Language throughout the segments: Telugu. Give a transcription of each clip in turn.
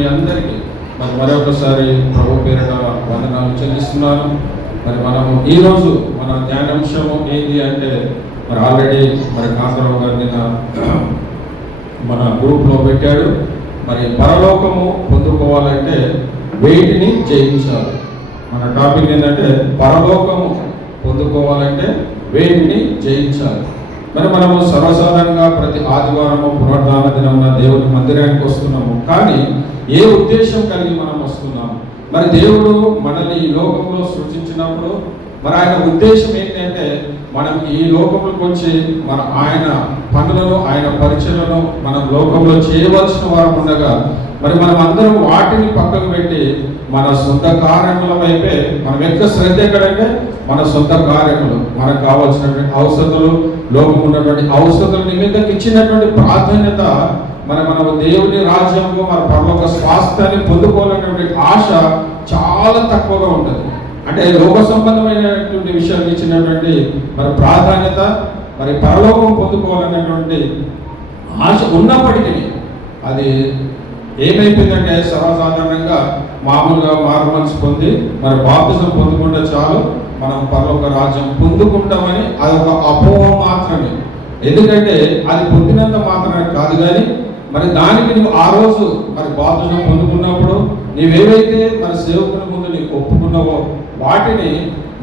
మీ అందరికీ మరి మరొకసారి ప్రభు పేరిట వందనాలు చెల్లిస్తున్నాను. మరి మనము ఈరోజు మన ధ్యానాంశము ఏంటి అంటే మరి ఆల్రెడీ మరి కాంతరావు గారిని మన గ్రూప్లో పెట్టాడు. మరి పరలోకము పొందుకోవాలంటే వేటిని జయించాలి. మన టాపిక్ ఏంటంటే పరలోకము పొందుకోవాలంటే వేటిని జయించాలి. మరి మనము సర్వసాధారణంగా ప్రతి ఆదివారము పునరుద్ధాన దినమున దేవుని మందిరానికి వస్తున్నాము. కానీ ఏ ఉద్దేశం కలిగి మనం వస్తున్నాము? మరి దేవుడు మనల్ని ఈ లోకంలో సృష్టించినప్పుడు మరి ఆయన ఉద్దేశం ఏంటంటే మనం ఈ లోకంలోకి వచ్చి ఆయన పనులను ఆయన పరిచయలను మనం లోకంలో చేయవలసిన వారు ఉండగా మరి మనం అందరం వాటిని పక్కకు పెట్టి మన సొంత కార్యముల వైపే మనం ఎక్కువ శ్రద్ధ ఎక్కడంటే మన సొంత కార్యములు, మనకు కావాల్సినటువంటి అవసరాలు, లోకం ఉన్నటువంటి అవసరాల నిమిత్తం ఇచ్చినటువంటి ప్రాధాన్యత మనము దేవుని రాజ్యంలో మన పరలోక స్వాస్థ్యాన్ని పొందుకోవాలనేటువంటి ఆశ చాలా తక్కువగా ఉంటుంది. అంటే లోక సంబంధమైనటువంటి విషయాలు ఇచ్చినటువంటి మరి ప్రాధాన్యత మరి పరలోకం పొందుకోవాలనేటువంటి ఆశ ఉన్నప్పటికీ అది ఏమైపోయిందంటే సర్వసాధారణంగా మామూలుగా మారుమనసు పొంది మరి బాప్తిజం పొందుకుంటే చాలు మనం పరలోక రాజ్యం పొందుకుంటామని అదొక అపోహ మాత్రమే. ఎందుకంటే అది పొందినంత మాత్రమే కాదు, కానీ మరి దానికి నువ్వు ఆ రోజు మరి బాప్తిజం పొందుకున్నప్పుడు నీవేవైతే మరి సేవకుల ముందు నీకు ఒప్పుకున్నావో వాటిని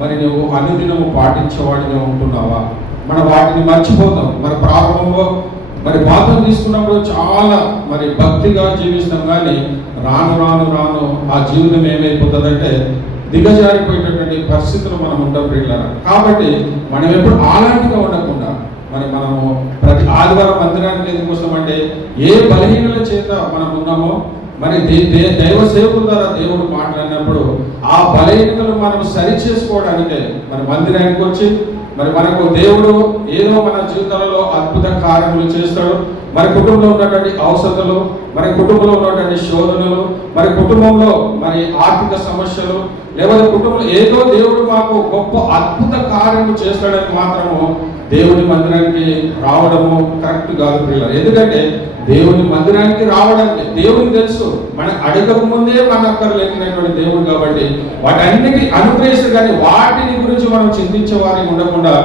మరి నువ్వు అనుదినము పాటించేవాడిగా ఉంటున్నావా? మనం వాటిని మర్చిపోతాం. మరి ప్రారంభంలో మరి బాప్తిజం తీసుకున్నప్పుడు చాలా మరి భక్తిగా జీవిస్తాం, కానీ రాను రాను రాను ఆ జీవితం ఏమైపోతుందంటే దిగజారిపోయేటటువంటి పరిస్థితులు మనం ఉంటాం పిల్లలు. కాబట్టి మనం ఎప్పుడు అలాంటిగా ఉండకుండా మనము ప్రతి ఆదివారం మందిరానికి ఎందుకు వస్తామంటే ఏ బలహీనల చేత మనం ఉన్నామో మరి దైవ సేవకుల ద్వారా దేవుడు మాట్లాడినప్పుడు ఆ బలహీనతలు మనం సరి చేసుకోవడానికే మరి మందిరానికి వచ్చి మరి మనకు దేవుడు ఏదో మన జీవితాలలో అద్భుత కార్యములు చేస్తాడు. మరి కుటుంబంలో ఉన్నటువంటి అవసరాలు, మరి కుటుంబంలో ఉన్నటువంటి శోధనలు, మరి కుటుంబంలో మరి ఆర్థిక సమస్యలు, లేకపోతే కుటుంబంలో ఏదో దేవుడు మాకు గొప్ప అద్భుత కార్యము చేస్తాడని మాత్రము దేవుని మందిరానికి రావడము కరెక్ట్ కాదు పిల్లలు. ఎందుకంటే దేవుని మందిరానికి రావడానికి దేవునికి తెలుసు మన అడగక ముందే మన అక్కర్లేనటువంటి దేవుడు కాబట్టి వాటన్నిటి అనుగ్రహిస్తారు. కానీ వాటిని గురించి మనం చింతించే వారికి ఉండకుండా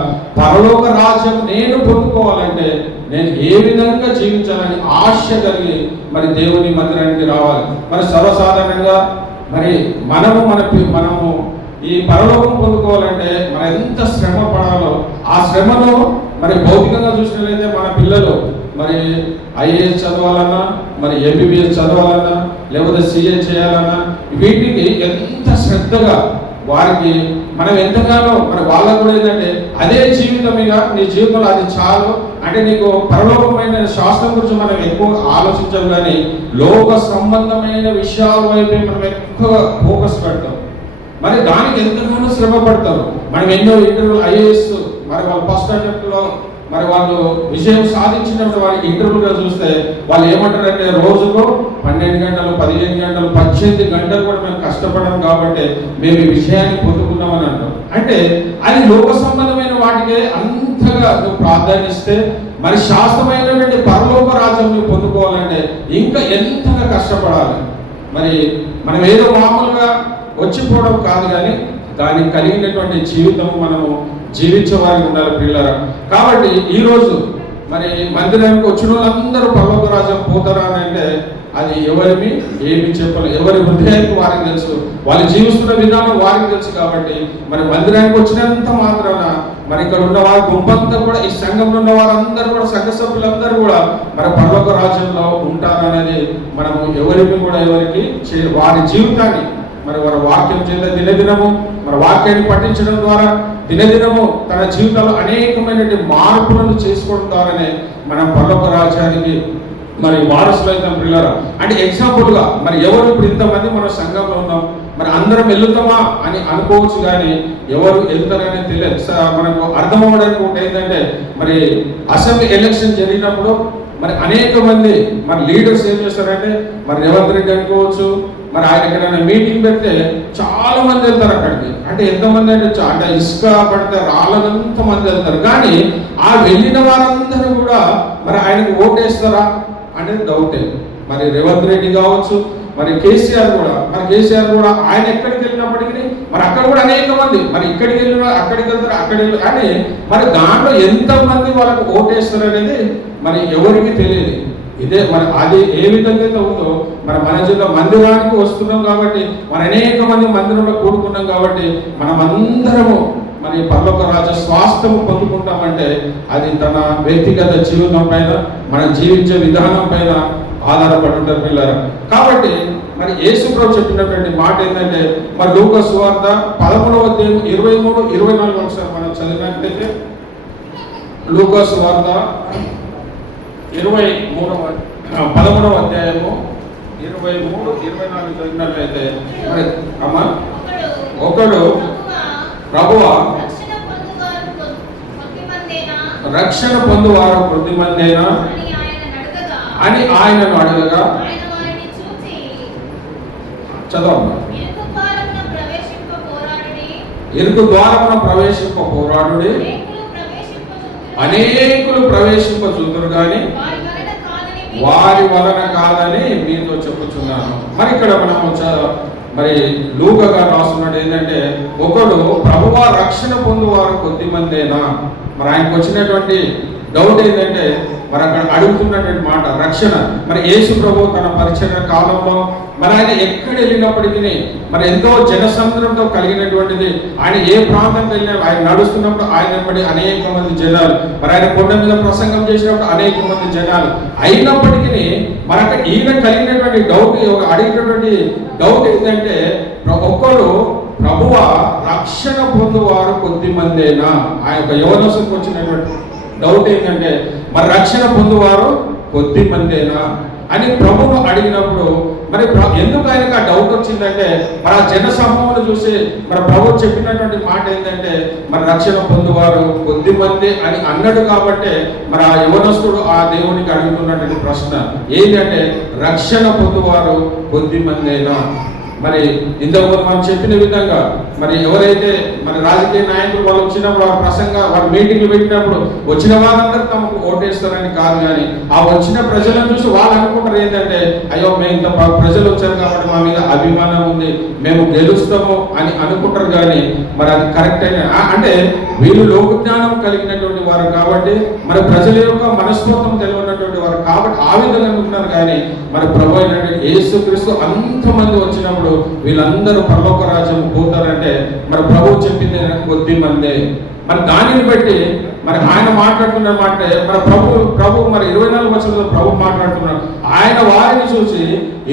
పరలోక రాజ్యం నేను పొందుకోవాలంటే నేను ఏ విధంగా జీవించాలని ఆశ కలిగి మరి దేవుని మందిరానికి రావాలి. మరి సర్వసాధారణంగా మరి మనము ఈ పరలోకం పొందుకోవాలంటే మనం ఎంత శ్రమ పడాలో ఆ శ్రమను మరి భౌతికంగా చూసినట్లయితే మన పిల్లలు మరి ఐఏఎస్ చదవాలన్నా, మరి ఎంబీబీఎస్ చదవాలన్నా, లేకపోతే సిఏ చేయాలన్నా వీటికి ఎంత శ్రద్ధగా వారికి మనం ఎంతగానో మరి వాళ్ళకు కూడా ఏంటంటే అదే జీవితం ఇక నీ జీవితంలో అది చాలు అంటే నీకు పరలోకమైన శాస్త్రం గురించి మనం ఎక్కువ ఆలోచించాం, కానీ లోక సంబంధమైన విషయాల వైపే మనం ఎక్కువ ఫోకస్ పెడతాం. మరి దానికి ఎంతగానో శ్రమ పడతారు. మనం ఎన్నో ఇంటర్వ్యూ ఐఏఎస్ మరి వాళ్ళు ఫస్ట్ అటెంప్ట్లో మరి వాళ్ళు విజయం సాధించినప్పుడు వాళ్ళకి ఇంటర్వ్యూగా చూస్తే వాళ్ళు ఏమంటారంటే రోజుకు 12 గంటలు 15 గంటలు 18 గంటలు కూడా మేము కష్టపడము కాబట్టి మేము ఈ విషయాన్ని పొందుకున్నామని అంటాం. అంటే అది లోక సంబంధమైన వాటికే అంతగా నువ్వు ప్రాధాన్యస్తే మరి శాస్త్రమైనటువంటి పరలోక రాజ్యం నువ్వు పొందుకోవాలంటే ఇంకా ఎంతగా కష్టపడాలి. మరి మనం ఏదో మామూలుగా వచ్చిపోవడం కాదు, కానీ దానికి కలిగినటువంటి జీవితం మనము జీవించేవారికి ఉండాలి పిల్లరా. కాబట్టి ఈరోజు మరి మందిరానికి వచ్చిన వాళ్ళందరూ పరలోక రాజ్యం పోతారా అని అంటే అది ఎవరిని ఏమి చెప్పలేదు. ఎవరి హృదయానికి వారికి తెలుసు, వాళ్ళు జీవిస్తున్న విధానం వారికి తెలుసు. కాబట్టి మరి మందిరానికి వచ్చినంత మాత్రాన మరి ఇక్కడ ఉన్న వారి గుంపంతా కూడా ఈ సంఘంలో ఉన్న వారందరూ కూడా సంఘ సభ్యులందరూ కూడా మరి పరలోక రాజ్యంలో ఉంటారనేది మనము ఎవరికి వారి జీవితాన్ని మరి వారి వాక్యం చేత దినదినము మరి వాక్యాన్ని పఠించడం ద్వారా దినదినము తన జీవితంలో అనేకమైనటువంటి మార్పులను చేసుకోవడం ద్వారానే మనం పరలోక రాజ్యానికి మరి వారసులైన పిల్లరా. అంటే ఎగ్జాంపుల్గా మరి ఎవరు ఇప్పుడు ఇంతమంది మన సంఘంలో ఉన్నాం, మరి అందరం వెళ్తామా అని అనుకోవచ్చు, కానీ ఎవరు వెళ్తారని తెలియదు. మనకు అర్థం అవ్వడానికి ఒకటి ఏంటంటే మరి అసెంబ్లీ ఎలక్షన్ జరిగినప్పుడు మరి అనేక మంది మరి లీడర్స్ ఏం చేస్తారంటే మరి రేవంత్ రెడ్డి అనుకోవచ్చు, మరి ఆయన ఎక్కడైనా మీటింగ్ పెడితే చాలా మంది వెళ్తారు అక్కడికి. అంటే ఎంతమంది అంటే ఇసుక పడితే రాళ్ళనంత మంది వెళ్తారు. కానీ ఆ వెళ్ళిన వారందరూ కూడా మరి ఆయనకు ఓటేస్తారా అనేది డౌటే. మరి రేవంత్ రెడ్డి కావచ్చు, మరి కేసీఆర్ కూడా ఆయన ఎక్కడికి వెళ్ళినప్పటికీ మరి అక్కడ కూడా అనేక మంది మరి ఇక్కడికి వెళ్ళిన అక్కడికి వెళ్తారు అక్కడికి వెళ్ళి కానీ మరి దాంట్లో ఎంతమంది వాళ్ళకు ఓటేస్తారు అనేది మరి ఎవరికి తెలియదు. ఇదే మరి అది ఏ విధంగా అయితే ఉందో మరి మన జిల్లా మందిరానికి వస్తున్నాం కాబట్టి మరి అనేక మంది మందిరంలో కూడుకున్నాం కాబట్టి మనమందరము మరి పరలోక రాజ్య స్వాస్థ్యము పొందుకుంటామంటే అది తన వ్యక్తిగత జీవితం పైన మనం జీవించే విధానం పైన ఆధారపడి ఉంటారు పిల్లలు. కాబట్టి మరి యేసు ప్రభు చెప్పినటువంటి మాట ఏంటంటే మరి లూకా సువార్త 11వ అధ్యాయం 23, 24 ఒకసారి మనం చదివినట్లయితే లూకా సువార్త 11వ అధ్యాయము 23, 24 చదివినట్లయితే మరి అమ్మ ఒకడు ప్రభువా రక్షణ పొందువారు కొద్దిమందేనా అని ఆయనను అడగగా చదవమ్మా. ఇరుకు ద్వారమున ప్రవేశింప పోరాడుడి అనేకులు ప్రవేశింప చూతురు గాని వారి వలన కాదని మీతో చెప్పుచున్నాను. మరి ఇక్కడ మనము మరి లూకా గారు రాస్తున్నాడు ఏంటంటే ఒకడు ప్రభువా రక్షణ పొందువారు కొద్దిమందేనా. మరి ఆయనకు వచ్చినటువంటి డౌట్ ఏంటంటే మరి అక్కడ అడుగుతున్నటువంటి మాట రక్షణ. మరి యేసు ప్రభు తన పరిచర్య కాలంలో మరి ఆయన ఎక్కడ వెళ్ళినప్పటికీ మరి ఎంతో జనసంద్రంతో కలిగినటువంటిది. ఆయన ఏ ప్రాంతం వెళ్ళినా ఆయన నడుస్తున్నప్పుడు ఆయన వెంబడి అనేక మంది జనాలు, మరి ఆయన కొండ మీద ప్రసంగం చేసినప్పుడు అనేక మంది జనాలు. అయినప్పటికీ మరి అక్కడ ఈయన కలిగినటువంటి డౌట్ అడిగినటువంటి డౌట్ ఏంటంటే ఒక్కడు ప్రభువ రక్షణ పొందువారు కొద్దిమందేనా. ఆ యొక్క యవనసుకు వచ్చినటువంటి డౌట్ ఏంటంటే మరి రక్షణ పొందువారు కొద్దిమందేనా అని ప్రభువు అడిగినప్పుడు మరి ఎందుకు ఆయనకు ఆ డౌట్ వచ్చిందంటే మరి ఆ జన సమూహం చూసి మరి ప్రభు చెప్పినటువంటి మాట ఏంటంటే మరి రక్షణ పొందువారు కొద్దిమంది అని అన్నాడు. కాబట్టి మరి ఆ యవనస్తుడు ఆ దేవునికి అడుగుతున్నటువంటి ప్రశ్న ఏంటంటే రక్షణ పొందువారు కొద్దిమందేనా. మరి ఇంతకుముందు మనం చెప్పిన విధంగా మరి ఎవరైతే మరి రాజకీయ నాయకులు వాళ్ళు వచ్చినప్పుడు ఆ వారి మీటింగ్లు పెట్టినప్పుడు వచ్చిన వాళ్ళందరూ తమకు ఓటేస్తారని కాదు, కానీ ఆ వచ్చిన ప్రజలను చూసి వాళ్ళు అనుకుంటారు ఏంటంటే అయ్యో మేము ఇంత ప్రజలు వచ్చారు కాబట్టి మా మీద అభిమానం ఉంది, మేము గెలుస్తాము అని అనుకుంటారు. కానీ మరి అది కరెక్ట్ అయిన అంటే వీళ్ళు లోకజ్ఞానం కలిగినటువంటి వారు కాబట్టి మరి ప్రజల యొక్క మనస్తత్వం తెలియనటువంటి వారు కాబట్టి ఆ విధంగా అనుకుంటున్నారు. కానీ మరి ప్రభు అయినటువంటి యేసుక్రీస్తు అంతమంది వచ్చినప్పుడు వీళ్ళందరూ పరలోక రాజ్యం పోతారంటే మరి ప్రభు చెప్పింది కొద్ది మందే. మరి దానిని బట్టి మరి ఆయన మాట్లాడుతున్న మాట మరి ప్రభు మరి 24 వచనంలో ప్రభు మాట్లాడుతున్నాడు. ఆయన వారిని చూసి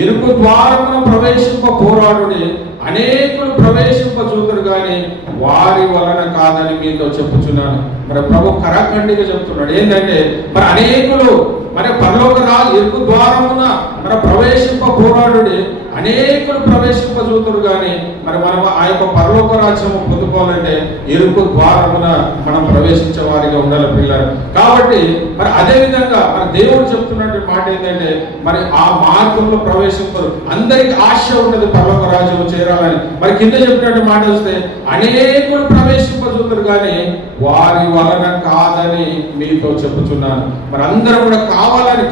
ఇరుకు ద్వారమున ప్రవేశింప పోరాడుడి అనేకులు ప్రవేశింప చూతురు కానీ వారి వలన కాదని మీతో చెప్పుచున్నాను. మరి ప్రభు కరాఖండిగా చెప్తున్నాడు ఏంటంటే మరి అనేకులు మరి పరలోక ఇరుకు ద్వారమున మరి ప్రవేశింప పోరాడుడి అనేకులు ప్రవేశింప చూతురు కానీ మరి మనం ఆ యొక్క పరలోక రాజ్యము పొందుకోవాలంటే ఇరుకు ద్వారమున మనం ప్రవేశించే వారిగా ఉండాలి పిల్లలు. కాబట్టి మరి అదే విధంగా మరి దేవుడు చెప్తున్నట్టు మాట ఏంటంటే మరి ఆ మార్గంలో ప్రవేశింపరు. అందరికి ఆశ ఉన్నది పరలోక రాజ్యము చేరాలని. మరి కింద చెప్పినట్టు మాట వస్తే అనేకులు ప్రవేశింప చూతురు కానీ వారి వలన కాదని మీతో చెప్పుచున్నాను. మరి అందరూ కూడా కావాలి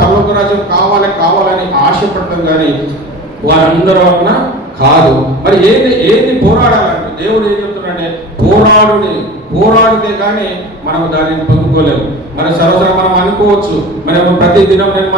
పరలోక రాజ్యం కావాలని ఆశపడతాం కానీ వారందరూ వలన కాదు. మరి ఏది పోరాడాలంటే దేవుడు ఏం చెప్తున్నాడంటే పోరాడితే కానీ మనం దానిని పొందుకోలేము. మరి సరసగా మనం అనుకోవచ్చు మరి ప్రతి దినం నేను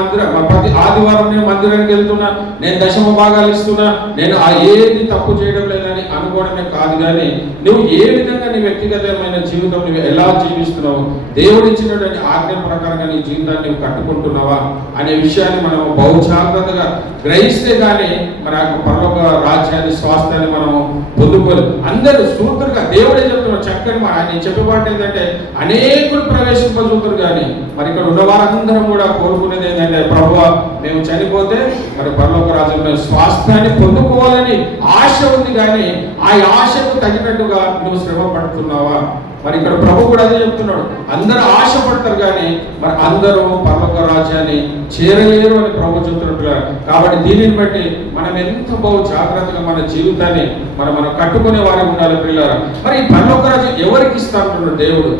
ప్రతి ఆదివారం నేను మందిరానికి వెళ్తున్నా, నేను దశమ భాగాలు ఇస్తున్నా, నేను ఆ ఏది తప్పు చేయడం లేదని అనుకోవడమే కాదు. కానీ నువ్వు ఏ విధంగా నీ వ్యక్తిగతమైన జీవితం నువ్వు ఎలా జీవిస్తున్నావు, దేవుడు ఇచ్చినటువంటి ఆజ్ఞ ప్రకారంగా నీ జీవితాన్ని నువ్వు కట్టుకుంటున్నావా అనే విషయాన్ని మనం బహు జాగ్రత్తగా గ్రహిస్తే కానీ మరి ఆ పరలోక రాజ్యాన్ని స్వాస్థ్యాన్ని మనము పొందుకోలేదు. అందరూ సూత్రుగా దేవుడే చెప్తున్నాడు చక్కని ఆయన చెప్పేపాటు ఏంటంటే అనేకులు ప్రవేశింపజూతురు. కానీ మరి ఇక్కడ ఉన్న వారందరం కూడా కోరుకునేది ఏంటంటే ప్రభువా మేము చనిపోతే మరి పరలోక రాజ్యంలో స్వాస్థ్యాన్ని పొందుకోవాలని ఆశ ఉంది. కానీ ఆ ఆశకు తగినట్టుగా నువ్వు శ్రమ పడుతున్నావా? మరి ఇక్కడ ప్రభు కూడా అదే చెప్తున్నాడు. అందరూ ఆశపడతారు కానీ మరి అందరూ పరలోక రాజ్యాన్ని చేరలేరు అని ప్రభు చెప్తున్నట్టుగా. కాబట్టి దీనిని బట్టి మనం ఎంత బహు జాగ్రత్తగా మన జీవితాన్ని మనం కట్టుకునే వారికి ఉండాలి పిల్లరా. మరి ఈ పరలోక రాజ్యం ఎవరికి ఇస్తా అంటున్నాడు దేవుడు?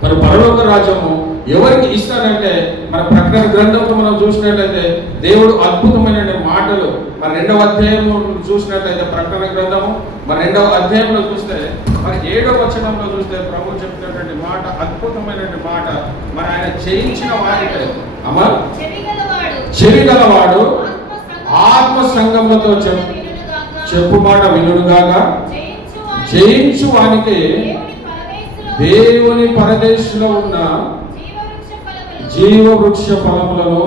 మరి పరలోక రాజ్యము ఎవరికి ఇస్తానంటే మన ప్రకటన గ్రంథంలో మనం చూసినట్లయితే దేవుడు అద్భుతమైన మాటలు మన 2వ అధ్యాయంలో చూసినట్లయితే ప్రకటన గ్రంథము మన 2వ అధ్యాయంలో చూస్తే మన 7వ వచనంలో చూస్తే ప్రభు చెప్తున్నటువంటి మాట అద్భుతమైనటువంటి మాట మరి ఆయన చేయించిన వారికి అమ్మా చెవి గలవాడు ఆత్మ సంగములతో చెప్పు మాట వినుగాక జయించు వానికి దేవుని పరదేశంలో ఉన్న జీవ వృక్ష ఫలములను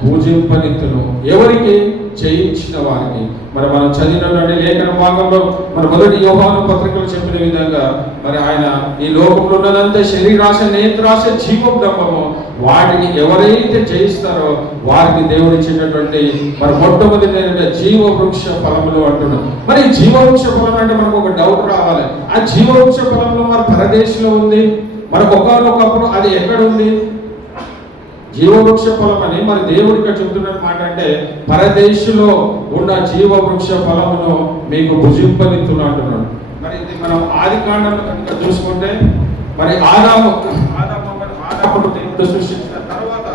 పూజింపనిత్తును. ఎవరికి? జయించిన వారికి. మరి మనం చదివినటువంటి లేఖన భాగంలో మరి మొదటి యోహాను పత్రికలు చెప్పిన విధంగా మరి ఆయన ఈ లోకంలో ఉన్నదంతా శరీరాశ నేత్రాశ జీవోద్దంభము వాటిని ఎవరైతే జయిస్తారో వారికి దేవుడు ఇచ్చినటువంటి మరి మొట్టమొదటి జీవ వృక్ష ఫలములు అంటున్నాం. మరి జీవ వృక్ష ఫలం అంటే మనకు ఒక డౌట్ రావాలి. ఆ జీవ వృక్ష ఫలంలో మరి పరదేశంలో ఉంది, మనకు ఒకనొకప్పుడు అది ఎక్కడ ఉంది? జీవవృక్ష ఫలం అని మరి దేవుడు ఇక్కడ చెబుతున్న మాట అంటే పరదేశంలో ఉన్న జీవవృక్ష ఫలమును మీకు భుజింపనిత్తును అంటున్నాడు. మరి ఇది మనం ఆది కాండంలో కనుక చూసుకుంటే మరి ఆదాము దేవుడు సృష్టించిన తర్వాత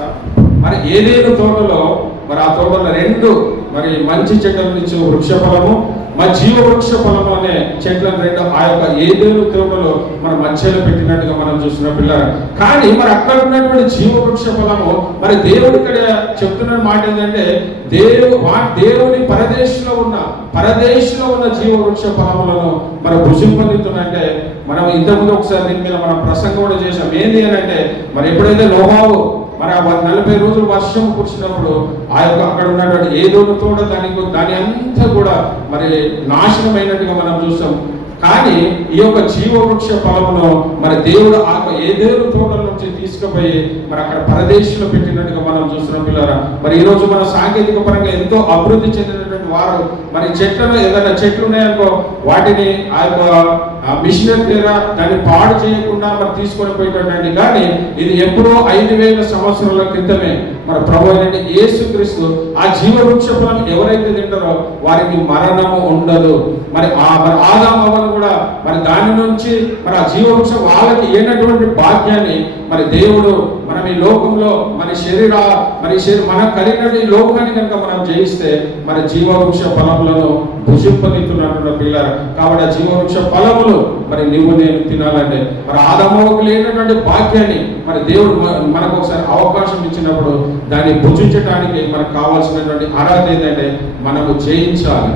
మరి ఏదేను తోటలో మరి ఆ తోటలో 2 మరి మంచి చెట్లను ఇచ్చే వృక్ష ఫలము మరి జీవ వృక్ష ఫలము అనే చెట్లను 2 ఆ యొక్క ఏదేను తోటలో మన మధ్యలో పెట్టినట్టుగా మనం చూస్తున్న పిల్లలు. కానీ మరి అక్కడ ఉన్నటువంటి జీవ వృక్ష ఫలము మరి దేవుడు ఇక్కడ చెప్తున్న మాట ఏంటంటే దేవుని పరదేశంలో ఉన్న జీవ వృక్ష ఫలములను మరి భుజింపనిత్తునంటే మనం ఇంతకుముందు ఒకసారి దీని మీద మనం ప్రసంగం కూడా చేసాం. ఏంది అని అంటే మరి ఎప్పుడైతే నోవాహు మరి 40 రోజులు వర్షం కురిసినప్పుడు ఆ యొక్క అక్కడ ఉన్నటువంటి ఏదోను తోట దాని అంతా కూడా మరి నాశనమైనట్టుగా మనం చూస్తాం. కానీ ఈ యొక్క జీవవృక్ష ఫలమును మరి దేవుడు ఆ ఏదేను తోటల నుంచి తీసుకుపోయి మరి అక్కడ పరదేశంలో పెట్టినట్టుగా మనం చూస్తున్నాం పిల్లరా. మరి ఈ రోజు మన సాంకేతిక పరంగా ఎంతో అభివృద్ధి చెందినటువంటి వారు మరి చెట్లను ఏదైనా చెట్లు ఉన్నాయనుకో వాటిని ఆ యొక్క మిషనరీ ద్వారా దాన్ని పాడు చేయకుండా మరి తీసుకొని పోయేటటువంటి. కానీ ఇది ఎప్పుడో 5000 సంవత్సరాల క్రితమే మన ప్రభు అయిన యేసుక్రీస్తు ఆ జీవవృక్ష ఫలం ఎవరైతే తింటారో వారికి మరణము ఉండదు. మరి ఆదాము అవ్వను కూడా మరి దాని నుంచి మరి ఆ జీవవృక్షం వాళ్ళకి ఏనటువంటి భాగ్యాన్ని మరి దేవుడు మనం ఈ లోకంలో మనకు కలిగిన ఈ లోకాన్ని కనుక మనం జయిస్తే మరి జీవవృక్ష ఫలములను భుజింపనిత్తున్నటువంటి పిల్లలు. కాబట్టి ఆ జీవవృక్ష ఫలములు మరి నువ్వు నేను తినాలంటే మరి ఆదాముకు లేనటువంటి భాగ్యాన్ని మరి దేవుడు మనకు ఒకసారి అవకాశం ఇచ్చినప్పుడు దాన్ని భుజించడానికి మనకు కావాల్సినటువంటి అర్హత ఏంటంటే మనము జయించాలి.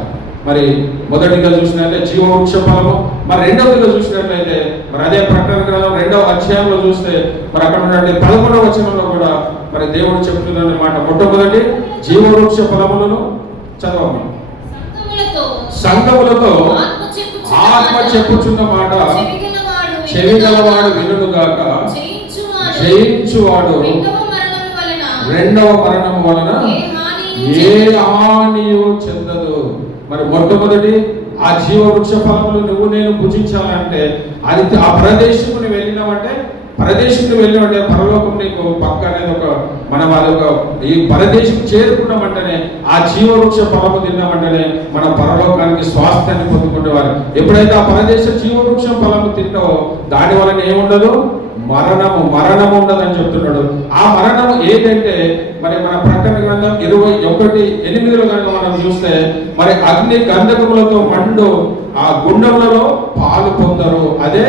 మరి మొదటిగా చూసినట్లయితే జీవవృక్ష ఫలము, మరి రెండవదిగా చూసినట్లయితే మరి అదే ప్రకటన గ్రంథం 2వ అధ్యాయంలో చూస్తే మరి అక్కడ ఉన్నటువంటి 11వ వచనంలో కూడా మరి దేవుడు చెప్తున్న మాట మొట్టమొదటి జీవవృక్ష ఫలములను చదవము. సంఘములతో ఆత్మ చెప్పుచున్న మాట చెవిగలవాడు వినుగాక జయించువాడు 2వ మరణం వలన ఏ హానియు చెందదు. మరి మొట్టమొదటి ఆ జీవవృక్ష ఫలములు నువ్వు నేను భుజించాలంటే అది ఆ ప్రదేశం వెళ్ళినామంటే పరలోకం నీకు పక్క అనేది ఒక మనం అదొక ఈ పరదేశం చేరుకున్నామంటేనే ఆ జీవవృక్ష ఫలము తిన్నామంటేనే మన పరలోకానికి స్వాస్థ్యాన్ని పొందుకునేవారు. ఎప్పుడైతే ఆ పరదేశ జీవవృక్ష ఫలము తింటావో దాని వలన ఏముండదు? మరణము ఉండదని చెప్తున్నాడు. ఆ మరణము ఏంటంటే మరి మన ప్రకటన గ్రంథం 21:8 కనుక మనం చూస్తే మరి అగ్ని గంధకములతో మండు ఆ గుండములలో పాలు పొందరు, అదే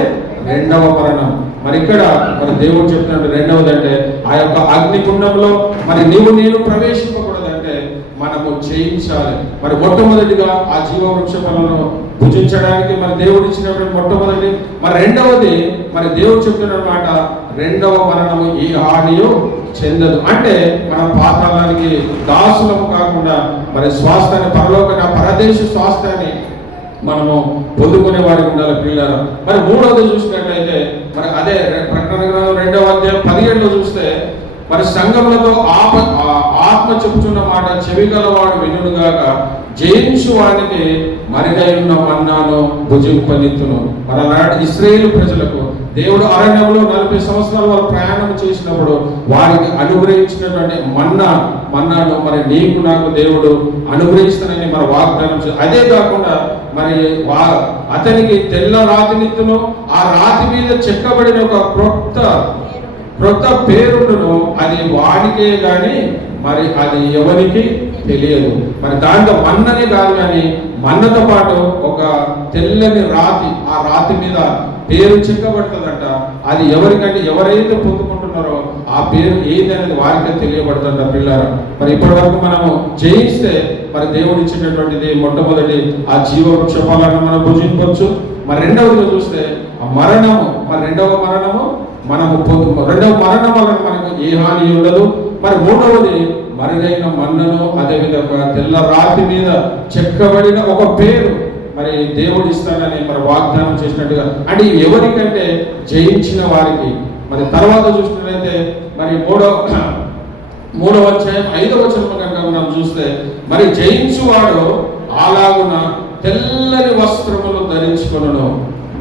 2వ మరణం. మరి ఇక్కడ మరి దేవుడు చెప్తున్నాడు రెండవది అంటే ఆ యొక్క అగ్ని గుండంలో మరి నేను ప్రవేశింపకూడదంటే మనము జయించాలి. మరి మొట్టమొదటిగా ఆ జీవవృక్ష ఫలమును భుజించడానికి మరి దేవుడు ఇచ్చినటువంటి మొట్టమొదటి. మరి రెండవది మరి దేవుడు చెప్తున్న మాట 2వ మరణము ఈ హానియు చెందదు. అంటే మనం పాతాళానికి దాసులము కాకుండా మరి స్వాస్థ్యాన్ని పరలోక పరదేశ స్వాస్థ్యాన్ని మనము పొందుకునే వారికి ఉండాలి పిల్లలు. మరి మూడవది చూసినట్లయితే మరి అదే ప్రకటన గ్రంథం 2వ అధ్యాయం 17లో చూస్తే మరి సంఘములతో ఆత్మ చెప్పుచున్న మాట చెవిగలవాడు వినుగాక జయించు వానికి మరిగై ఉన్న మన్నాను భుజింపనిత్తును. మరి అలాంటి ఇశ్రాయేలు ప్రజలకు దేవుడు అరణ్యంలో 40 సంవత్సరాలు వారు ప్రయాణం చేసినప్పుడు వారికి అనుగ్రహించినటువంటి మన్నాను మరి నీకు నాకు దేవుడు అనుగ్రహిస్తానని మరి వాగ్దానం చేసి, అదే కాకుండా మరి అతనికి తెల్ల రాతినిత్తును ఆ రాతి మీద చెక్కబడిన ఒక క్రొత్త క్రొత్త పేరును అది వాడికే గాని మరి అది ఎవరికి తెలియదు. మరి దాంట్లో మన్ననే కాదు, కానీ మన్నతో పాటు ఒక తెల్లని రాతి, ఆ రాతి మీద పేరు చెక్కబడుతుందంట. అది ఎవరికంటే ఎవరైతే పొందుకుంటున్నారో ఆ పేరు ఏది అనేది వారికే తెలియబడుతుంట పిల్లరా. మరి ఇప్పటి వరకు మనము జయిస్తే మరి దేవుడు ఇచ్చినటువంటిది మొట్టమొదటి ఆ జీవవృక్ష ఫలాలను మనం భుజించవచ్చు. మరి రెండవదిగా చూస్తే ఆ మరణము, మరి రెండవ మరణము రెండవ మరణం వలన మనకు ఏ హాని ఉండదు. మరి మూడవది మరుగైన మన్నను, అదేవిధంగా తెల్ల రాతి మీద చెక్కబడిన ఒక పేరు మరి దేవుడు ఇస్తానని మరి వాగ్దానం చేసినట్టుగా, అంటే ఎవరికంటే జయించిన వారికి. మరి తర్వాత చూసినట్లయితే మరి మూడవ అధ్యాయం 5వ వచనం కనుక మనం చూస్తే మరి జయించువాడు అలాగున తెల్లని వస్త్రములు ధరించుకొనును.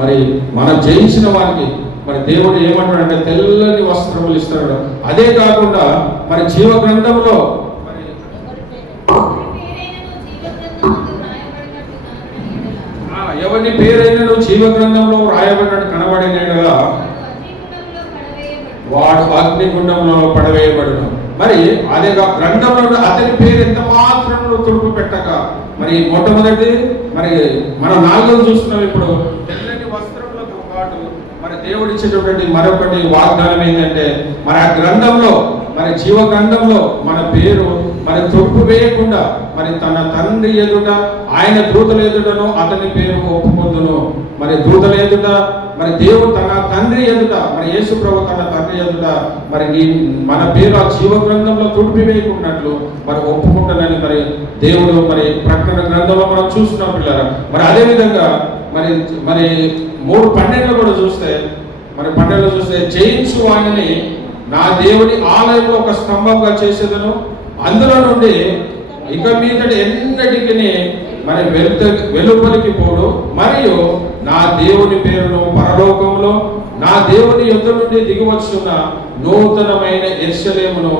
మరి మనం జయించిన వారికి మరి దేవుడు ఏమంటాడంటే తెల్లని వస్త్రములు ఇస్తాడు. అదే కాకుండా మరి జీవ గ్రంథంలో మరి ఎవరి పేరైనా జీవ గ్రంథంలో రాయబడినట్టు కనబడినగా వాడు అగ్నిగుండంలో పడవేయబడును. మరి అదే గ్రంథంలో అతని పేరు ఎంత మాత్రం తుడుపు పెట్టక, మరి మొట్టమొదటి మరి మనం 4వ చూస్తున్నాం. ఇప్పుడు తెల్లని వస్త్రములతో పాటు మరి దేవుడు ఇచ్చేటటువంటి మరొకటి వాగ్దానం ఏంటంటే మరి ఆ గ్రంథంలో మరి జీవ గ్రంథంలో మన పేరు మరి తొడుపు వేయకుండా మరి తన తండ్రి ఎదుట, ఆయన దూతల ఎదుటను అతని పేరు ఒప్పుకొందును. మరి దూతల ఎదుట మరి దేవుడు తన తండ్రి ఎదుట, మరి యేసు ప్రభు తన తండ్రి ఎదుట మరి మన పేరు ఆ జీవ గ్రంథంలో తుడిపి వేయకున్నట్లు మరి ఒప్పుకుంటానని మరి దేవుడు మరి ప్రకటన గ్రంథంలో మనం చూస్తున్నాం పిల్లరా. మరి అదేవిధంగా మరి మరి 3:12 కూడా చూస్తే మరి 12 చూస్తే జయించు వాణిని నా దేవుని ఆలయంలో ఒక స్తంభంగా చేసేదను, అందులో నుండి ఇక మీదటి ఎన్నటికి మరి వెలుపలికి పోడు, మరియు నా దేవుని పేరును పరలోకంలో నా దేవుని యుద్ధ నుండి దిగివచ్చున్న నూతనమైన యెరూషలేమును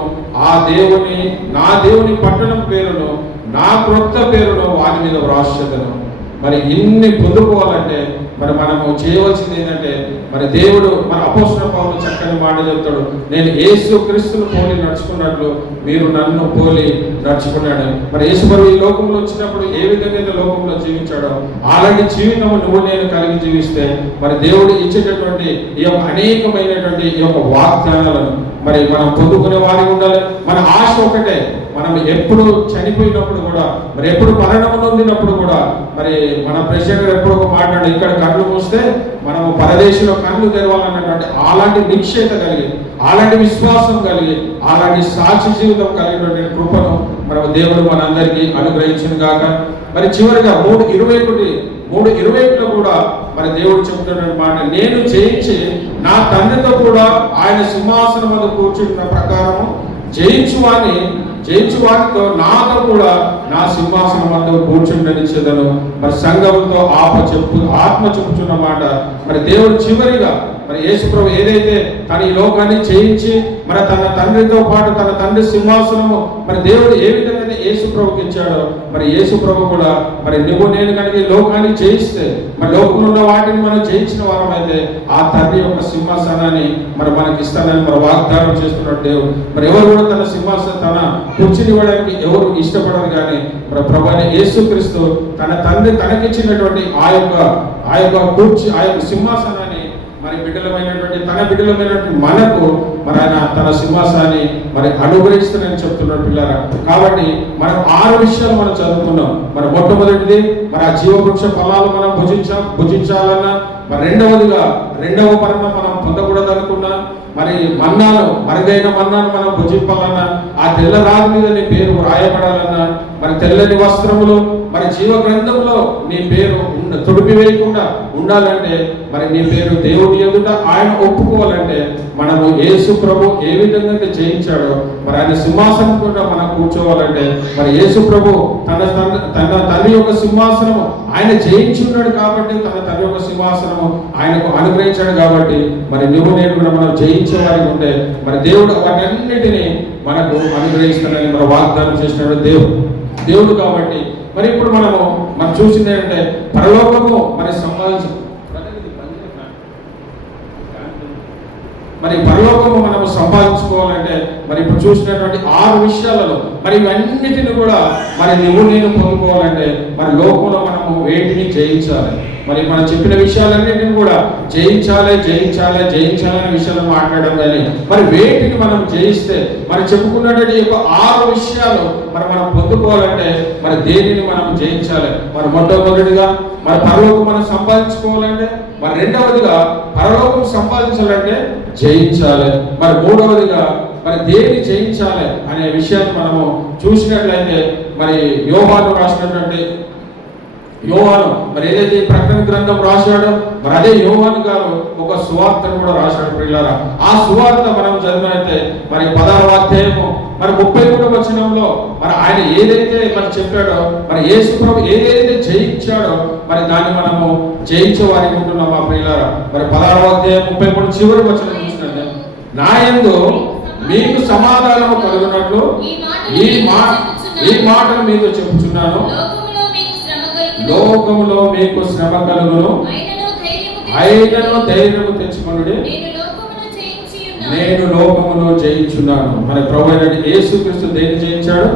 నా దేవుని పట్టణం పేరును నా క్రొత్త పేరును వారి మీద వ్రాసేదను. మరి ఇన్ని పొందుకోవాలంటే మరి మనము చేయవలసింది ఏంటంటే మరి దేవుడు మన అపోస్తలుల పౌలు చక్కని మాట చెప్తాడు, నేను యేసు క్రీస్తును పోలి నడుచుకున్నట్లు మీరు నన్ను పోలి నడుచుకున్నాడు. మరి యేసు ప్రభు ఈ లోకంలో వచ్చినప్పుడు ఏ విధంగా అయితే లోకంలో జీవించాడో అలాంటి జీవితము నువ్వు నేను కలిగి జీవిస్తే మరి దేవుడు ఇచ్చేటటువంటి ఈ యొక్క అనేకమైనటువంటి ఈ యొక్క వాగ్దానాలను మరి మనం పొందుకునే వారికి ఉండాలి. మన ఆశ ఒకటే, మనం ఎప్పుడు చనిపోయినప్పుడు కూడా మరి ఎప్పుడు మరణం నొందినప్పుడు కూడా మరి మన ప్రెసిడెంట్ ఎప్పుడు ఒక మాట్లాడు, ఇక్కడ కళ్ళు మూస్తే మనము పరదేశంలో కళ్ళు తెరవాలన్నటువంటి అలాంటి నిశ్చయత కలిగి, అలాంటి విశ్వాసం కలిగి, అలాంటి సాక్షి జీవితం కలిగినటువంటి కృపను మన దేవుడు మనందరికీ అనుగ్రహించును గాక. మరి చివరిగా 3:21 కూడా మరి దేవుడు చెప్తున్న మాట, నేను జయించి నా తండ్రితో కూడా ఆయన సింహాసనం మీద కూర్చున్న ప్రకారము జయించు వారితో నాతో కూడా నా సింహాసనం వద్ద కూర్చుండనిచ్చేదను. మరి సంఘంతో ఆత్మ చెప్పుచున్న మాట. మరి దేవుడు చివరిగా మరి యేసు ప్రభు ఏదైతే తన ఈ లోకాన్ని జయించి మరి తన తండ్రితో పాటు తన తండ్రి సింహాసనము మరి దేవుడు ఏ విధంగా యేసు ప్రభుకి ఇచ్చాడో మరి యేసు ప్రభు కూడా మరి నువ్వు నేను కనుక ఈ లోకాన్ని జయిస్తే మరి లోకంలో ఉన్న వాటిని మనం జయించిన వారం అయితే ఆ తండ్రి యొక్క సింహాసనాన్ని మరి మనకి ఇస్తానని మరి వాగ్దానం చేస్తున్నాడు దేవుడు. మరి ఎవరు కూడా తన సింహాసనం తన కూర్చునివ్వడానికి ఎవరు ఇష్టపడరు, కానీ మరి ప్రభు అయిన యేసుక్రీస్తు తన తండ్రి తనకిచ్చినటువంటి ఆ యొక్క సింహాసనాన్ని మరి తన బిడ్డలమైనటువంటి మనకు మరి ఆయన తన సింహాసనాన్ని మరి అనుగ్రహిస్తానని చెప్తున్నాడు పిల్లరా. కాబట్టి మనం 6 విషయాలు మనం చదువుకున్నాం. మరి మొట్టమొదటిది మరి ఆ జీవవృక్ష ఫలాలు మనం భుజించాలన్నా, మరి రెండవ మరణం మనం పొందకూడదు అనుకున్నా, మరి మరుగైన మన్నాను మనం భుజింపాలన్నా, ఆ తెల్ల రాతి మీద నీ పేరు రాయబడాలన్నా, మరి తెల్లని వస్త్రములు మరి జీవ గ్రంథంలో నీ పేరు తుడిపి వేయకుండా ఉండాలంటే మరి నీ పేరు దేవుని ఎదుట ఆయన ఒప్పుకోవాలంటే మనము యేసు ప్రభు ఏ విధంగా జయించాడో మరి ఆయన సింహాసనం కూడా మనం కూర్చోవాలంటే మరి యేసు ప్రభు తన తండ్రి యొక్క సింహాసనము ఆయన జయించున్నాడు కాబట్టి తన తండ్రి యొక్క సింహాసనము ఆయనకు అనుగ్రహించాడు కాబట్టి మరి నువ్వు నేను కూడా మనం జయించే వారికి ఉంటే మరి దేవుడు వాటన్నిటినీ మనకు అనుగ్రహిస్తానని మన వాగ్దానం చేసినాడు దేవుడు కాబట్టి మరి ఇప్పుడు మనం చూసింది ఏంటంటే పరలోకము మరి సంబంధించి మరి పరలోకము మనము సంపాదించుకోవాలంటే మరి ఇప్పుడు చూసినటువంటి 6 విషయాలలో మరి ఇవన్నిటిని కూడా మరి నువ్వు నేను పొందుకోవాలంటే మరి లోకంలో మనము వేటిని జయించాలి. మరి మనం చెప్పిన విషయాలన్నింటిని కూడా జయించాలి అనే విషయాలు మాట్లాడడం కానీ మరి వేటిని మనం జయిస్తే మరి చెప్పుకున్నటువంటి 6 విషయాలు మరి మనం పొందుకోవాలంటే మరి దేనిని మనం జయించాలి. మరి మొట్టమొదటిగా మరి పరలోకం మనం సంపాదించుకోవాలంటే, మరి రెండవదిగా పరలోకం సంపాదించాలంటే జయించాలి. మరి మూడవదిగా మరి దేని జయించాలి అనే విషయాన్ని మనము చూసినట్లయితే మరి యోహాను రాసినటువంటి యోహాను మరి ఏదైతే ప్రకటన గ్రంథం రాశాడో మరి అదే యోహాను గారు ఒక సువార్తను కూడా రాశాడు ప్రియులారా. ఆ సువార్త మనం చదివినైతే మరి 16వ అధ్యాయము మరి 33వ వచనంలో మరి ఆయన ఏదైతే మరి చెప్పాడో మరి యేసు ప్రభు ఏదైతే జయించాడో మరి దాన్ని మనము జయించే వారికి ఉంటున్నాం మా ప్రియులారా. మరి 16వ అధ్యాయం 33 చివరి వచనం చూసినట్టే, నా యందు మీకు సమాధానము కలుగునట్లు ఈ మాటను మీతో చెప్పుచున్నాను, లోకములో మీకు శ్రమ కలుగును, అయినను ధైర్యము తెచ్చుకొనుడి, నేను లోకమును జయించున్నాను. మన ప్రభువైన యేసుక్రీస్తు దేన్ని జయించాడు?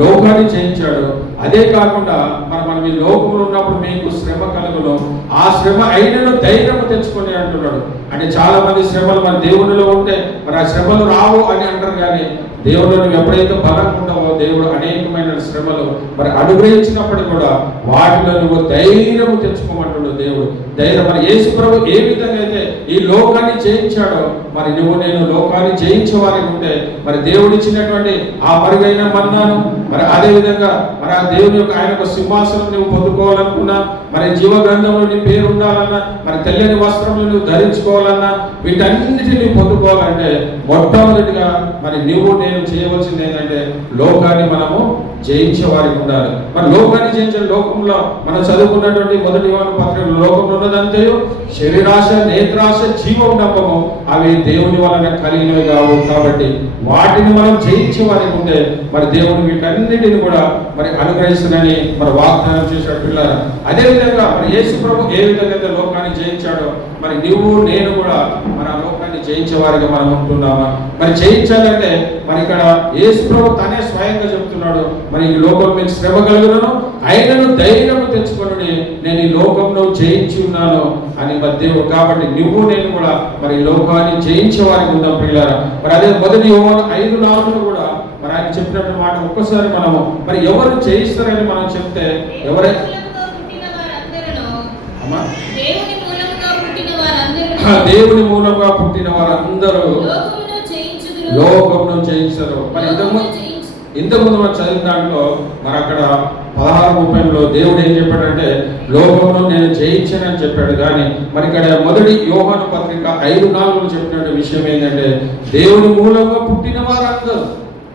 లోకాన్ని జయించాడు. అదే కాకుండా మనం ఈ లోకంలో ఉన్నప్పుడు మీకు శ్రమ కలుగును, ఆ శ్రమ అయినను ధైర్యము తెచ్చుకొని అంటున్నాడు. అంటే చాలా మంది శ్రమలు మన దేవునిలో ఉంటే మరి ఆ శ్రమలు రావు అని అంటారు, కానీ దేవుడు నువ్వు ఎప్పుడైతే బలంగా ఉండవో దేవుడు అనేకమైన శ్రమలు మరి అనుగ్రహించినప్పుడు కూడా వాటిలో నువ్వు ధైర్యము తెచ్చుకోమంటున్నాడు దేవుడు. ధైర్యం మరి యేసు ప్రభు ఏ విధంగా అయితే ఈ లోకాన్ని జయించాడో మరి నువ్వు నేను లోకాన్ని జయించే వారికి ఉంటే మరి దేవుడు ఇచ్చినటువంటి ఆ మరుగైన మన్నాను మరి అదే విధంగా మరి ఆ దేవుని యొక్క ఆయన యొక్క సింహాసనం నువ్వు పొందుకోవాలనుకున్నా, మరి జీవ గ్రంథంలో నీ పేరు ఉండాలన్నా, మరి తెల్లని వస్త్రములు నువ్వు ధరించుకోవాలన్నా, వీటన్నిటిని పొందుకోవాలంటే మొట్టమొదటిగా మరి నువ్వు నేను చేయవలసింది ఏంటంటే లోకాన్ని మనము జయించే వారికి ఉండాలి. మరి లోకాన్ని జయించే లోకంలో మనం చదువుకున్నటువంటి 1 యోహాను పత్రికలో లోకంలో ఉన్నదంతయు శరీరాశ, నేత్రాశ, జీవోడంబము అవి దేవుని వలన కలిగినవి కావు. కాబట్టి వాటిని మనం జయించే వారికి ఉంటే మరి దేవుడు వీటన్నిటిని కూడా మరి అనుగ్రహిస్తుందని మరి వాగ్దానం చేశాడు పిల్లలు. అదేవిధంగా మరి యేసు ప్రభు ఏ విధంగా అయితే లోకాన్ని జయించాడో మరి నువ్వు నేను కూడా మరి ఆ లోకాన్ని జయించే వారిగా మనం ఉంటున్నామా? మరి జయించాలంటే మరి ఇక్కడ యేసు ప్రభు తనే స్వయంగా చెప్తున్నాడు, మరి ఈ లోకం మీకు శ్రమ కలుగును, ఆయనను ధైర్యము తెచ్చుకొని నేను ఈ లోకంలో జయించి ఉన్నాను అని మరి దేవుడు. కాబట్టి నువ్వు నేను కూడా మరి లోకాన్ని జయించే వారికి ఉందాం పిల్లారా. మరి అదే 1 యోహాను 5:4 కూడా మరి ఆయన చెప్పినట్టు మాట ఒక్కసారి మనము మరి ఎవరు జయిస్తారని మనం చెప్తే ఎవరైతే దేవుని మూలంగా పుట్టిన వారందరూ లోకమును జయించరు. మరి ఇంతకుముందు మనం చదివిన దాంట్లో మరి అక్కడ 16:30లో దేవుడు ఏం చెప్పాడంటే లోకమును నేను జయించానని చెప్పాడు. కానీ మరి ఇక్కడ 1 యోహాను పత్రిక 5:4 చెప్పిన విషయం ఏంటంటే దేవుని మూలంగా పుట్టిన వారందరూ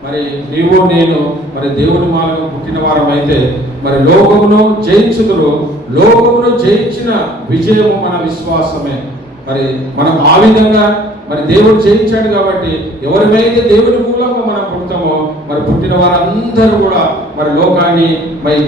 మరి నీవు నేను మరి దేవుని మూలంగా పుట్టిన వారం అయితే మరి లోకమును జయించుదురు. లోకమును జయించిన విజయము మన విశ్వాసమే. మరి మనం ఆ విధంగా మరి దేవుడు జయించాడు కాబట్టి ఎవరిమైతే దేవుని మూలంగా మనం పుడతామో మరి పుట్టిన వారందరూ కూడా మరి లోకాన్ని మరి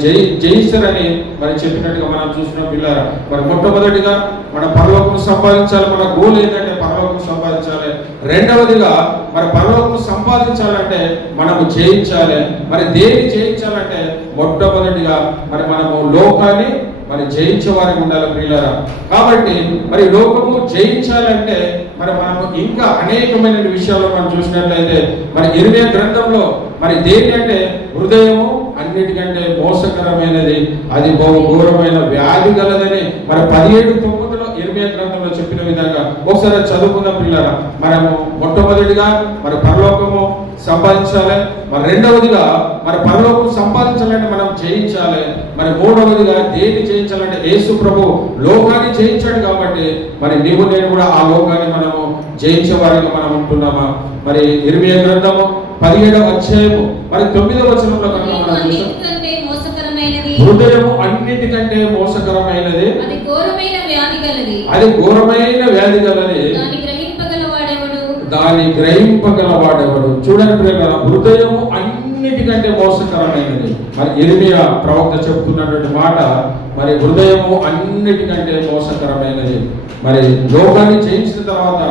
జయిస్తారని మరి చెప్పినట్టుగా మనం చూసిన పిల్లారా. మరి మొట్టమొదటిగా మన పరలోకం సంపాదించాలి. మన గోల్ ఏంటంటే పరలోకం సంపాదించాలి. రెండవదిగా మరి పరలోకం సంపాదించాలంటే మనము జయించాలి. మరి దేన్ని జయించాలంటే మొట్టమొదటిగా మరి మనము లోకాన్ని మరి జయించే వారికి ఉండాలి ప్రియులారా. కాబట్టి మరి లోకము జయించాలంటే మరి మనము ఇంకా అనేకమైన విషయాలు మనం చూసినట్లయితే మరి ఇర్మియా గ్రంథంలో మరి దేని అంటే హృదయము అన్నిటికంటే మోసకరమైనది, అది బహు ఘోరమైన వ్యాధి గలదని మరి 17:9 ఇర్మియా గ్రంథంలో చెప్పిన విధంగా ఒకసారి చదువుకున్న పిల్లరా. మనము మొట్టమొదటిగా మరి పరలోకము సంపాదించాలి. మరి రెండవదిగా మరి పరలోకం సంపాదించాలంటే మనం జయించాలి. మరి మూడవదిగా దేన్ని జయించాలంటే యేసు ప్రభు లోకాన్ని జయించాడు కాబట్టి మరి నీవు నేను కూడా ఆ లోకాన్ని మనము జయించే వారిగా మనం ఉంటున్నామా? మరి ఇర్మియా గ్రంథము 17వ అధ్యాయము మరి 9వ వచనంలో కనుక మనం చూస్తాం, హృదయము అన్నిటికంటే మోసకరమైనది, అది ఘోరమైన వ్యాధి గలది, దాన్ని గ్రహింపగలవాడెవడు. చూడండి ప్రియమైన, హృదయము అన్నిటికంటే మోసకరమైనది. మరి ఇర్మియా ప్రవక్త చెప్తున్నటువంటి మాట మరి హృదయము అన్నిటికంటే మోసకరమైనది. మరి లోకాన్ని జయించిన తర్వాత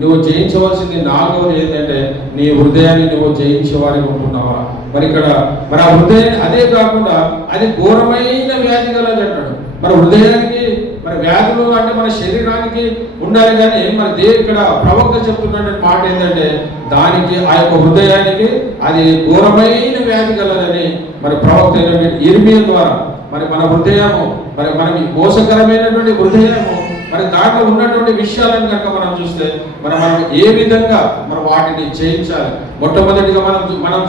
నువ్వు జయించవలసింది 4వది ఏంటంటే నీ హృదయాన్ని నువ్వు జయించేవాడిగా ఉంటున్నావా? మరి ఇక్కడ మరి ఆ హృదయాన్ని, అదే కాకుండా అది ఘోరమైన వ్యాధి గలది అంటాడు. మరి హృదయానికి మరి వ్యాధులు అంటే మన శరీరానికి ఉండాలి, కానీ మరి ఇక్కడ ప్రవక్త చెప్తున్న మాట ఏంటంటే దానికి ఆ యొక్క హృదయానికి అది ఘోరమైన వ్యాధి గలదని మరి ప్రవక్త ఇర్మియా ద్వారా మరి మన హృదయము మరి మనకి మోసకరమైనటువంటి హృదయము మరి దాంట్లో ఉన్నటువంటి విషయాలను కనుక మనం చూస్తే మనం ఏ విధంగా మనం వాటిని జయించాలి. మొట్టమొదటిగా మనం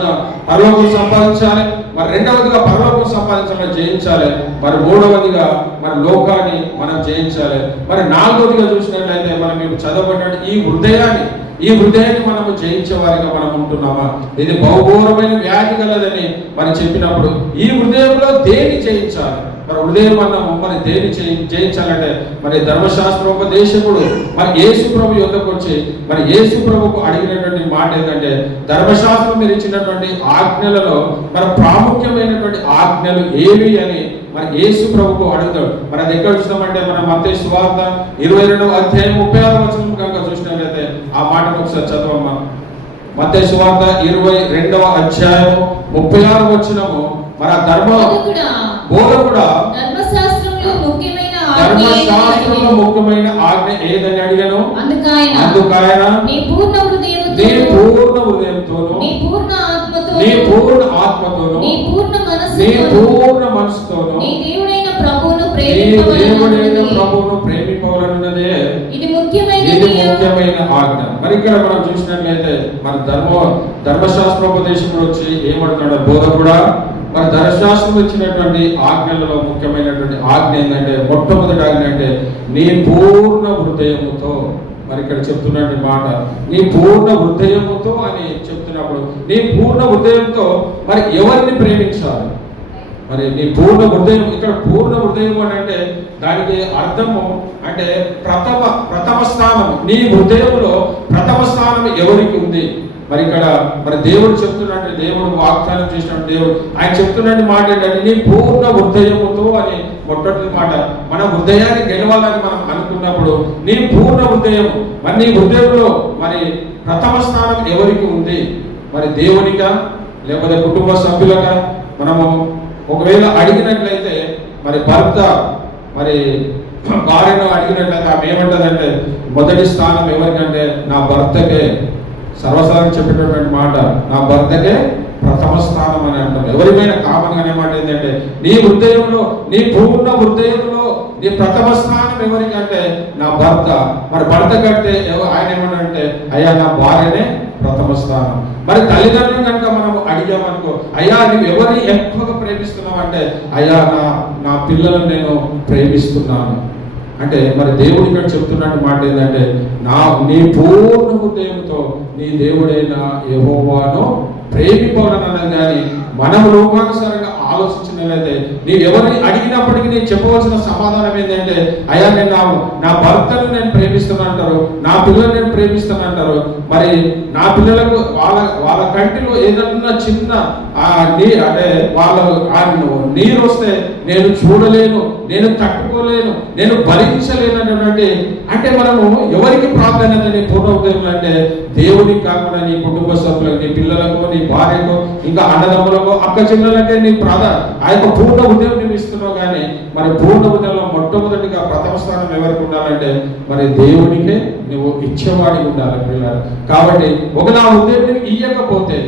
పరలోకం సంపాదించాలి, మరి రెండవదిగా పరలోకం సంపాదించాలని జయించాలి, మరి మూడవదిగా మరి లోకాన్ని మనం జయించాలి, మరి నాలుగవదిగా చూసినట్లయితే మనం ఇప్పుడు చదవబడినట్టు ఈ హృదయాన్ని మనము జయించే వారిగా మనం ఉంటున్నామా? ఇది బహుఘోరమైన వ్యాధి గలదని మరి చెప్పినప్పుడు ఈ హృదయంలో దేని జయించాలి? మరి హృదయం అన్నాము, మరి దేని జయించాలంటే మరి ధర్మశాస్త్రోపదేశకుడు మరి యేసు ప్రభు యొద్దకు వచ్చి మరి యేసు ప్రభుకు అడిగినటువంటి మాట ఏంటంటే ధర్మశాస్త్రం మీరు ఇచ్చినటువంటి ఆజ్ఞలలో మరి ప్రాముఖ్యమైనటువంటి ఆజ్ఞలు ఏవి అని మరి యేసు ప్రభుకు అడుగుతాడు. మరి అది ఎక్కడ చూస్తామంటే మనం మత్తయి సువార్త 22వ అధ్యాయం 36వ వచనం కనుక చూసినట్లయితే ఆ మాటను ఒకసారి చదవమ్మా. మత్తయి సువార్త 22వ అధ్యాయం 36వ వచనము మరి ఆ బోధకుడా ధర్మశాస్త్రంలో ముఖ్యమైన ఆజ్ఞ ఏదని అడిగాను. అందుకాయన నీ పూర్ణ హృదయంతోను నీ పూర్ణ ఆత్మతోను నీ పూర్ణ మనసుతోను నీ దేవుడైన ప్రభువును ప్రేమింపవలెనన్నదే ఇది ముఖ్యమైన ఆజ్ఞ. మరి ఇక్కడ మనం చూసినట్లయితే మన ధర్మశాస్త్రోపదేశకుడు వచ్చి ఏమంటున్నాడు? బోధకుడా మరి ధర్మశాస్త్రం ఇచ్చినటువంటి ఆజ్ఞలలో ముఖ్యమైనటువంటి ఆజ్ఞ ఏంటంటే మొట్టమొదటి ఆజ్ఞ అంటే నీ పూర్ణ హృదయముతో. మరి ఇక్కడ చెప్తున్నటువంటి మాట నీ పూర్ణ హృదయముతో అని చెప్తున్నప్పుడు నీ పూర్ణ హృదయంతో మరి ఎవరిని ప్రేమించాలి? మరి నీ పూర్ణ హృదయం, ఇక్కడ పూర్ణ హృదయం అని అంటే దానికి అర్థము అంటే ప్రథమ స్థానం, నీ హృదయంలో ప్రథమ స్థానం ఎవరికి ఉంది? మరి ఇక్కడ మరి దేవుడు చెప్తున్నట్టు, దేవుడు వాగ్దానం చేసినట్టు దేవుడు ఆయన చెప్తున్నట్టు మాట ఏంటంటే నీ పూర్ణ హృదయముతో అని మొట్టమొదటి మాట. మన హృదయాన్ని గెలవాలని మనం అనుకున్నప్పుడు నీ పూర్ణ హృదయం, మరి నీ హృదయంలో మరి ప్రథమ స్థానం ఎవరికి ఉంది? మరి దేవునికా లేకపోతే కుటుంబ సభ్యులకా? మనము ఒకవేళ అడిగినట్లయితే మరి భర్త మరి భార్యను అడిగినట్లయితే ఆమె ఏమంటదంటే మొదటి స్థానం ఎవరికంటే నా భర్తకే. సర్వసాధారణ చెప్పేటటువంటి మాట నా భర్తకే ప్రథమ స్థానం అని అంటారు. ఎవరిపైన కామన్ అనే మాట ఏంటంటే నీ హృదయంలో నీ పూర్ణ హృదయంలో నీ ప్రథమ స్థానం ఎవరికంటే నా భర్త. మరి భర్త కంటే ఆయన ఏమనంటే అయ్యా నా భార్యనే ప్రథమ స్థానం. మరి తల్లిదండ్రులు కనుక మనం అడిగామనుకో, అయ్యా నువ్వు ఎవరిని ఎక్కువగా ప్రేమిస్తున్నావు అంటే అయ్యా నా పిల్లలను నేను ప్రేమిస్తున్నాను అంటే మరి దేవుడు ఇక్కడ చెప్తున్నట్టు మాట ఏంటంటే నీ పూర్ణ హృదయంతో నీ దేవుడైన యెహోవాను ప్రేమిపోవడం. కానీ మనం లోకానుసారంగా ఆలోచించినట్లయితే నీవు ఎవరిని అడిగినప్పటికీ నేను చెప్పవలసిన సమాధానం ఏంటంటే అయ్యా నేను నా భర్తను నేను ప్రేమిస్తానంటారు, నా పిల్లలు నేను ప్రేమిస్తానంటారు. మరి నా పిల్లలకు వాళ్ళ కంటిలో ఏదన్నా చిన్న అంటే వాళ్ళ నీరు వస్తే నేను చూడలేను, నేను తట్టుకోలేను, నేను భరించలేనటువంటి అంటే మనము ఎవరికి ప్రాధాన్యత నీ పూర్ణ ఉదయం అంటే దేవునికి కాకుండా నీ కుటుంబ సభ్యులకు, నీ పిల్లలకు, నీ భార్యకు, ఇంకా అన్నదమ్ములకు, అక్క చెల్లెలంటే నీ ఆ యొక్క పూర్ణ ఉదయం నువ్వు ఇస్తున్నావు. కానీ మరి పూర్ణ ఉదయంలో మొట్టమొదటిగా ప్రథమ స్థానం ఎవరికి ఉండాలంటే మరి దేవునికే నువ్వు ఇచ్చేవాడికి ఉండాలి పిల్లలు. కాబట్టి ఒక నా ఉదయం ఇయ్యకపోతే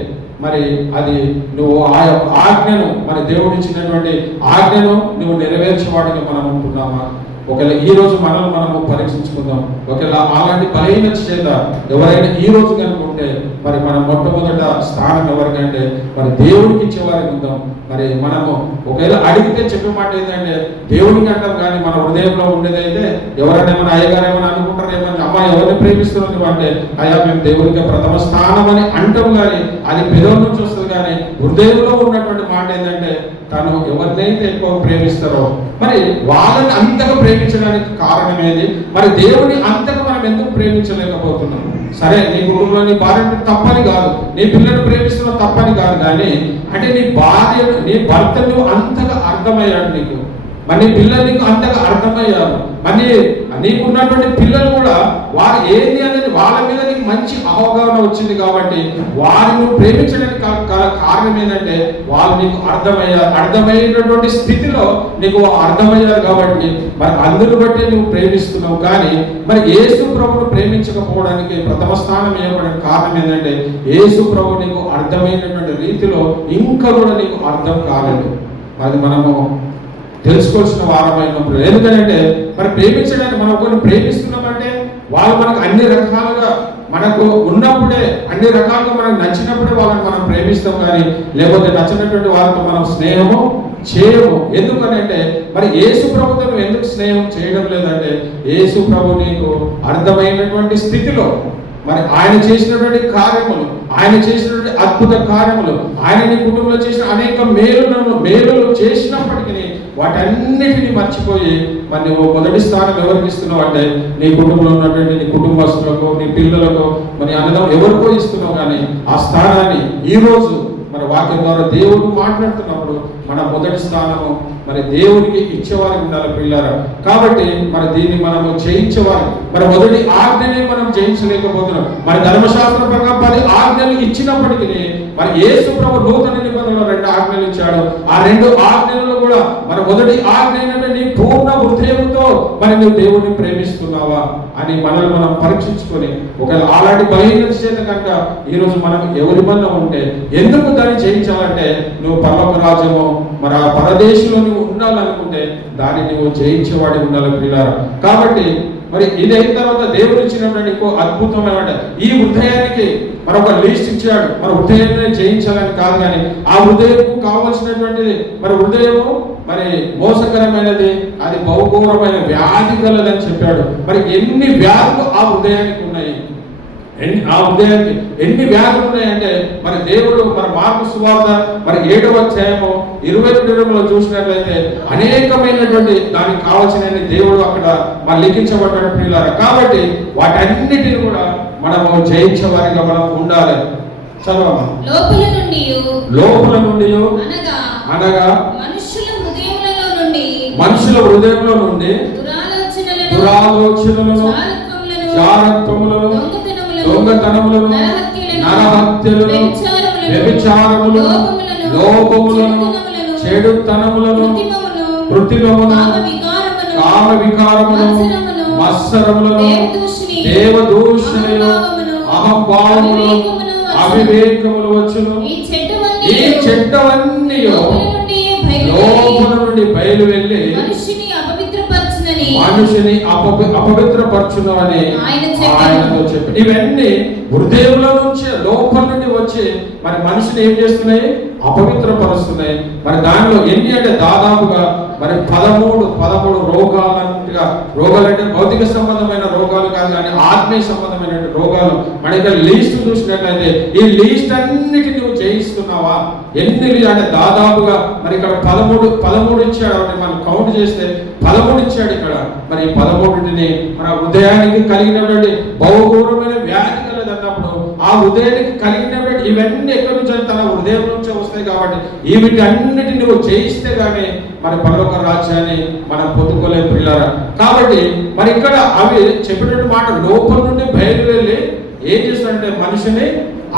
మరి అది నువ్వు ఆ యొక్క ఆజ్ఞను మరి దేవుడు ఇచ్చినటువంటి ఆజ్ఞను నువ్వు నెరవేర్చేవాడిగా మనం ఉంటున్నామా? ఒకవేళ ఈ రోజు మనము పరీక్షించుకుందాం. ఒకవేళ అలాంటి బలహీనత చేత ఎవరైనా ఈ రోజు కనుకుంటే మరి మనం మొట్టమొదట స్థానం ఎవరికంటే మరి దేవుడికి ఇచ్చేవారికి ఉందాం. మరి మనము ఒకవేళ అడిగితే చెప్పే మాట ఏంటంటే దేవుడికి అంటాం, కానీ మన హృదయంలో ఉండేదైతే ఎవరైనా ఏమైనా అయ్యగారు ఏమైనా అనుకుంటారు, ఏమైనా అమ్మ ఎవరిని ప్రేమిస్తున్నారు అంటే అయ్యా మేము దేవుడికి ప్రథమ స్థానం అని అంటాం. కానీ అది పెదవుల నుంచి వస్తుంది. కానీ హృదయంలో ఉన్నటువంటి మాట ఏంటంటే తను ఎవరినైతే ఎక్కువ ప్రేమిస్తారో మరి వాళ్ళని అంతగా ప్రేమించడానికి కారణం ఏది? మరి దేవుని అంతగా మనం ఎందుకు ప్రేమించలేకపోతున్నాం? సరే నీ కుటుంబంలో నీ భార్య తప్పని కాదు, నీ పిల్లలు ప్రేమిస్తున్న తప్పని కాదు, కానీ అంటే నీ భర్త నువ్వు అంతగా అర్థమయ్యాడు నీకు, మరి నీ పిల్లలు నీకు అంతగా అర్థమయ్యారు, మరి నీకున్నటువంటి పిల్లలు కూడా వారు ఏంది అనేది వాళ్ళ మీద నీకు మంచి అవగాహన వచ్చింది కాబట్టి వారిని నువ్వు ప్రేమించడానికి కారణం ఏంటంటే వాళ్ళు నీకు అర్థమయ్యేటటువంటి స్థితిలో నీకు అర్థమయ్యారు కాబట్టి మరి అందును బట్టి నువ్వు ప్రేమిస్తున్నావు. కానీ మరి యేసు ప్రభువును ప్రేమించకపోవడానికి ప్రథమ స్థానం ఇవ్వడానికి కారణం ఏంటంటే యేసు ప్రభు నీకు అర్థమైనటువంటి రీతిలో ఇంకా కూడా నీకు అర్థం కాలేదు. అది మనము తెలుసుకోవాల్సిన వారమైనప్పుడు. ఎందుకంటే మరి ప్రేమించడానికి మనం ఒకరిని ప్రేమిస్తున్నామంటే వాళ్ళు మనకు అన్ని రకాలుగా మనకు ఉన్నప్పుడే అన్ని రకాలుగా మనకు నచ్చినప్పుడే వాళ్ళని మనం ప్రేమిస్తాం. కానీ లేకపోతే నచ్చినటువంటి వాళ్ళతో మనం స్నేహము చేయము. ఎందుకనంటే మరి యేసు ప్రభుతో నువ్వు ఎందుకు స్నేహం చేయడం లేదంటే యేసు ప్రభు నీకు అర్థమైనటువంటి స్థితిలో మరి ఆయన చేసినటువంటి కార్యములు, ఆయన చేసినటువంటి అద్భుత కార్యములు, ఆయన నీ కుటుంబంలో చేసిన అనేక మేలులు చేసినప్పటికీ వాటన్నిటినీ మర్చిపోయి మరి నువ్వు మొదటి స్థానం ఎవరికి ఇస్తున్నావు అంటే నీ కుటుంబంలో ఉన్నటువంటి నీ కుటుంబస్తులకు, నీ పిల్లలకు, మరి అన్నదం ఎవరికో ఇస్తున్నావు. కానీ ఆ స్థానాన్ని ఈరోజు మరి వాక్యం ద్వారా దేవుడు మాట్లాడుతున్నప్పుడు మన మొదటి స్థానము మరి దేవునికి ఇచ్చేవారికి ఉండాలి పిల్లారా. కాబట్టి మరి దీన్ని మనము జయించేవారు. మరి మొదటి ఆజ్ఞని మనం జయించలేకపోతున్నాం. మరి ధర్మశాస్త్ర ప్రకారం 10 ఆజ్ఞలు ఇచ్చినప్పటికీ మరి యేసు ప్రభు నూతన నిబంధనలో 2 ఆజ్ఞలు ఇచ్చాడు. ఆ 2 ఆజ్ఞలలో కూడా మరి మొదటి ఆజ్ఞ ఏంటంటే నీ పూర్ణ హృదయంతో మరి నువ్వు దేవుడిని ప్రేమిస్తున్నావా అని మనల్ని మనం పరీక్షించుకొని ఒకవేళ అలాంటి బలహీనత చేత కనుక ఈరోజు మనం ఎవరి వల్ల ఉంటే ఎందుకు దాన్ని జయించాలంటే నువ్వు పరలోక రాజ్యము మరి ఆ పరదేశంలో నువ్వు ఉండాలనుకుంటే దాన్ని నువ్వు జయించేవాడి ఉండాలి పిల్లారా. కాబట్టి మరి ఇది అయిన తర్వాత దేవుడు ఇచ్చినటువంటి ఇంకో అద్భుతమైన ఈ హృదయానికి మరొక లిస్ట్ ఇచ్చాడు. మరి హృదయాన్ని జయించాలని కాదు, కానీ ఆ హృదయంకు కావాల్సినటువంటిది మరి హృదయము మరి మోసకరమైనది, అది బహుఘోరమైన వ్యాధి కలదని చెప్పాడు. మరి ఎన్ని వ్యాధులు ఆ హృదయానికి ఉన్నాయి, ఆ హృదయానికి ఎన్ని వ్యాధులు ఉన్నాయంటే మరి దేవుడు మరి మార్కు సువార్త మరి 7వ అధ్యాయము 22 చూసినట్లయితే అనేకమైనటువంటి దానికి కావాల్సిన దేవుడు అక్కడ మరి లిఖించబడ్డాడు ప్రియులారా. కాబట్టి వాటన్నిటిని కూడా మనము జయించేవారిగా మనం ఉండాలి. చదవమా. లోపల నుండి అనగా మనుషుల హృదయంలో నుండి దురాలోచనలను, జారత్వములను, దొంగతనములను, నరహత్యలను, వ్యభిచారములను, లోపములను, చెడుతనములను, కృత్రిమములను, కామ వికారములను, మత్సరములను, దేవదూషణలను, అహంభావములను, అవివేకములు వచ్చును. ఈ చెడ్డవన్నీ లోపల నుండి బయలు వెళ్ళి మనిషిని అపవిత్రపరచునని ఆయనతో చెప్పి ఇవన్నీ హృదయంలో నుంచి లోపల నుండి వచ్చి మరి మనిషిని ఏం చేస్తున్నాయి, అపవిత్రపరుస్తున్నాయి. మరి దానిలో ఎన్ని అంటే దాదాపుగా మరి 13 రోగాలంటే భౌతిక సంబంధమైన రోగాలు కాదు, కానీ ఆత్మీయ సంబంధమైన రోగాలు. మన ఇక్కడ లీస్ట్ చూసినట్లయితే ఈ లీస్ట్ అన్నిటిని నువ్వు జయిస్తున్నావా? ఎన్ని అంటే దాదాపుగా మరి ఇక్కడ 13 ఇచ్చాడు. మనం కౌంట్ చేస్తే 13 ఇచ్చాడు ఇక్కడ. మరి 13ని మన హృదయానికి కలిగినటువంటి బహుఘోరమైన వ్యాధి కలదన్నప్పుడు ఆ హృదయానికి కలిగినటువంటి ఇవన్నీ ఎక్కడి నుంచి తన హృదయం నుంచే వస్తాయి. కాబట్టి వీటి అన్నిటిని నువ్వు జయిస్తే గానీ మరి పరలోక రాజ్యాన్ని మనం పొందుకోలేము పిల్లారా. కాబట్టి మరి ఇక్కడ అవి చెప్పినట్టు మాట లోపల నుండి బయలు వెళ్ళి ఏం చేస్తాడంటే మనిషిని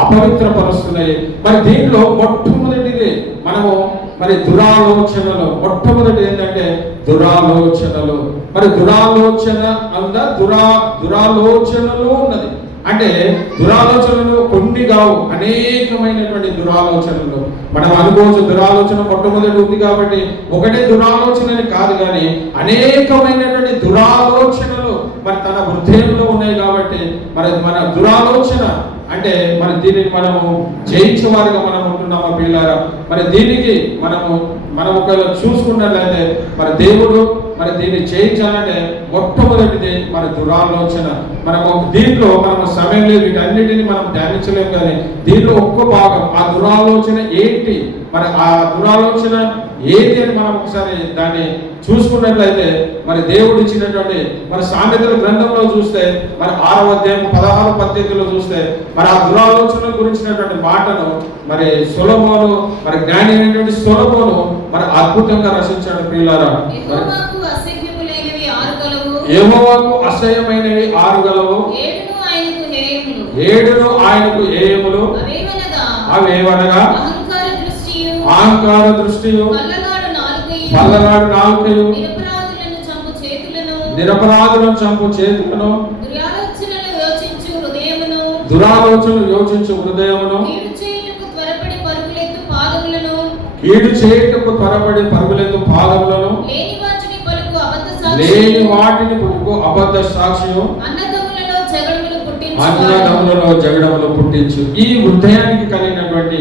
అపవిత్రపరుస్తున్నాయి. మరి దీంట్లో మొట్టమొదటిది మనము మరి దురాలోచనలు. మొట్టమొదటి ఏంటంటే దురాలోచనలు. మరి దురాలోచన అందా దురాలోచనలు ఉన్నది. అంటే దురాలోచనలు కొన్ని కావు, అనేకమైనటువంటి దురాలోచనలు మనం అనుకోవచ్చు. దురాలోచన మొట్టమొదటి ఉంది కాబట్టి ఒకటే దురాలోచనని కాదు, కానీ అనేకమైనటువంటి దురాలోచనలు మరి తన హృదయంలో ఉన్నాయి. కాబట్టి మరి మన దురాలోచన అంటే మరి దీనిని మనము జయించేవారిగా మనం ఉంటున్నామా పిల్లారా? మరి దీనికి మనం ఒకవేళ చూసుకున్నట్లయితే మరి దేవుడు మరి దీన్ని జయించాలంటే మొట్టమొదటిది మరి దురాలోచన. మనము దీంట్లో మనము సమయం లేదు, వీటన్నిటిని మనం ధ్యానించలేము. కానీ దీంట్లో ఒక్క భాగం ఆ దురాలోచన ఏంటి, మరి ఆ దురాలోచన ఏంటి అని మనం ఒకసారి దాన్ని చూసుకున్నట్లయితే మరి దేవుడు ఇచ్చినటువంటి మరి సామెతల గ్రంథంలో చూస్తే మరి 6వ అధ్యాయం 16-18 చూస్తే మరి ఆ దురాలోచన గురించినటువంటి మాటను మరి సొలొమోను మరి జ్ఞాని అయినటువంటి సొలొమోను మరి అద్భుతంగా రచించాడు ప్రియులారా. యెహోవాకు అసహ్యమైనవి 6 గలవు. 7 ఆయనకు హేయములు. అవేవనగా అహంకార దృష్టియు, పల్లగాడు నాలుకయు, నిరపరాధులను చంపు చేతులను, దురాలోచనలు యోచించు హృదయమును, కీడు చేయుటకు త్వరపడి పరుగులెత్తు పాదములను, లేని వాటిని పలుకు అబద్ధ సాక్ష్యము, అన్నదమ్ములలో జగడములు పుట్టించు. ఈ హృదయానికి కలిగినటువంటి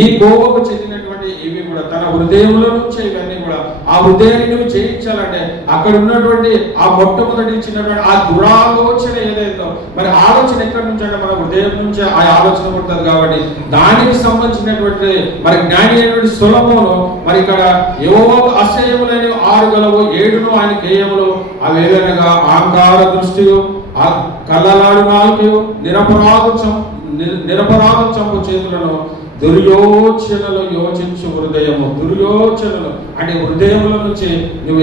ఈ కోవకు చెందినటువంటి ఇవి కూడా తన హృదయంలో నుంచి ఇవన్నీ కూడా ఆ హృదయాన్ని నువ్వు చేయించాలంటే అక్కడ ఉన్నటువంటి ఆ మొట్టమొదటి ఇచ్చినటువంటి ఆ దురాలోచన ఏదైతే మరి ఆలోచన ఎక్కడి నుంచి అంటే మన హృదయం నుంచి ఆ ఆలోచన పుడుతుంది. కాబట్టి దానికి సంబంధించినటువంటి మరి జ్ఞాని అయినటువంటి సొలొమోను మరి ఇక్కడ యెహోవాకు అసహ్యములైన 6 గలవు, 7 ఆయన హేయములు. అవేవనగా అహంకార దృష్టియు, కళ్ళలాడు నాలుకయు, నిరపరాధం చంపు చేతులను, దుర్యోచనలు యోచించు హృదయము. దుర్యోచనలు అంటే హృదయముల నుంచి నువ్వు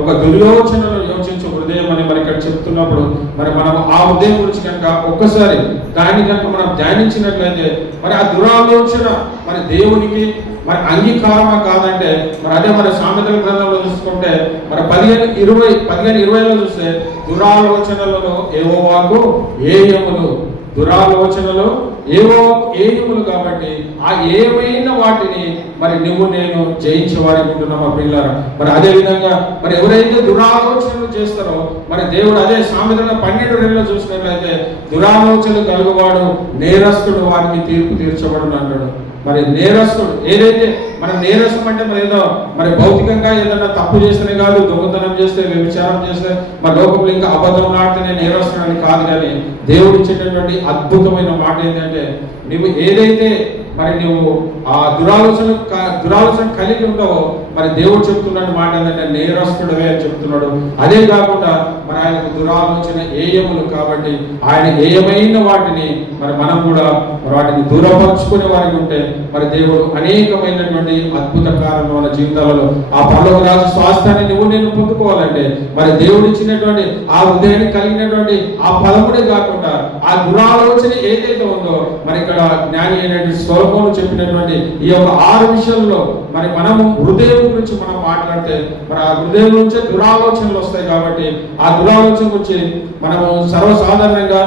ఒక దుర్యోచనలు యోచించు హృదయం అని మరి ఇక్కడ చెప్తున్నప్పుడు మరి మనం ఆ హృదయం గురించి కనుక ఒక్కసారి దాన్ని కనుక మనం ధ్యానించినట్లయితే మరి ఆ దురాలోచన మరి దేవునికి మరి అంగీకారమా కాదంటే మరి అదే మరి సామెతల గ్రంథంలో చూసుకుంటే మరి 15:20లో చూస్తే దురాలోచనలలో యెహోవాకు హేయములు, దురాలోచనలు యెహోవాకు హేయములు. కాబట్టి ఆ ఏమైన వాటిని మరి నువ్వు నేను జయించేవారికి ఉంటున్నాం మా పిల్లరా. మరి అదే విధంగా మరి ఎవరైతే దురాలోచనలు చేస్తారో మరి దేవుడు అదే సామెతల 12:2లో చూసినట్లయితే దురాలోచనలు కలుగువాడు నేరస్తుడు, వారికి తీర్పు తీర్చబడును అంటాడు. మరి నేరస్తుడు ఏదైతే మన నేరసం అంటే మరి ఏదో మరి భౌతికంగా ఏదైనా తప్పు చేస్తేనే కాదు, దొంగతనం చేస్తే, వ్యభిచారం చేస్తే, మరి లోకంలో ఇంకా అబద్ధం ఆడితేనే నేరస్తుడు అని కాదు. కానీ దేవుడు ఇచ్చేటటువంటి అద్భుతమైన మాట ఏంటంటే నువ్వు ఏదైతే మరి నువ్వు ఆ దురాలోచన కలిగి ఉంటావో మరి దేవుడు చెప్తున్న మాట ఏంటంటే నేరస్తుడవే అని చెప్తున్నాడు. అదే కాకుండా మరి ఆయనకు దురాలోచన హేయములు. కాబట్టి ఆయన హేయమైన వాటిని మరి మనం కూడా వాటిని దూరపరుచుకునే వారికి ఉంటే మరి దేవుడు అనేకమైనటువంటి అద్భుత కారణం మన జీవితాలలో ఆ పరలోక రాజు స్వాస్థ్యాన్ని నువ్వు నేను పొందుకోవాలంటే మరి దేవుడు ఇచ్చినటువంటి ఆ హృదయాన్ని కలిగినటువంటి ఆ పదముడే కాకుండా ఆ దురాలోచన ఏదైతే ఉందో మరి ఇక్కడ జ్ఞాని అయినటువంటి సొలొమోను చెప్పినటువంటి ఈ 6 విషయాల్లో మరి మనము హృదయం గురించి మనం మాట్లాడితే మరి ఆ హృదయం నుంచే దురాలోచనలు వస్తాయి. కాబట్టి ఆ దురాలోచన గురించి మనము సర్వసాధారణంగా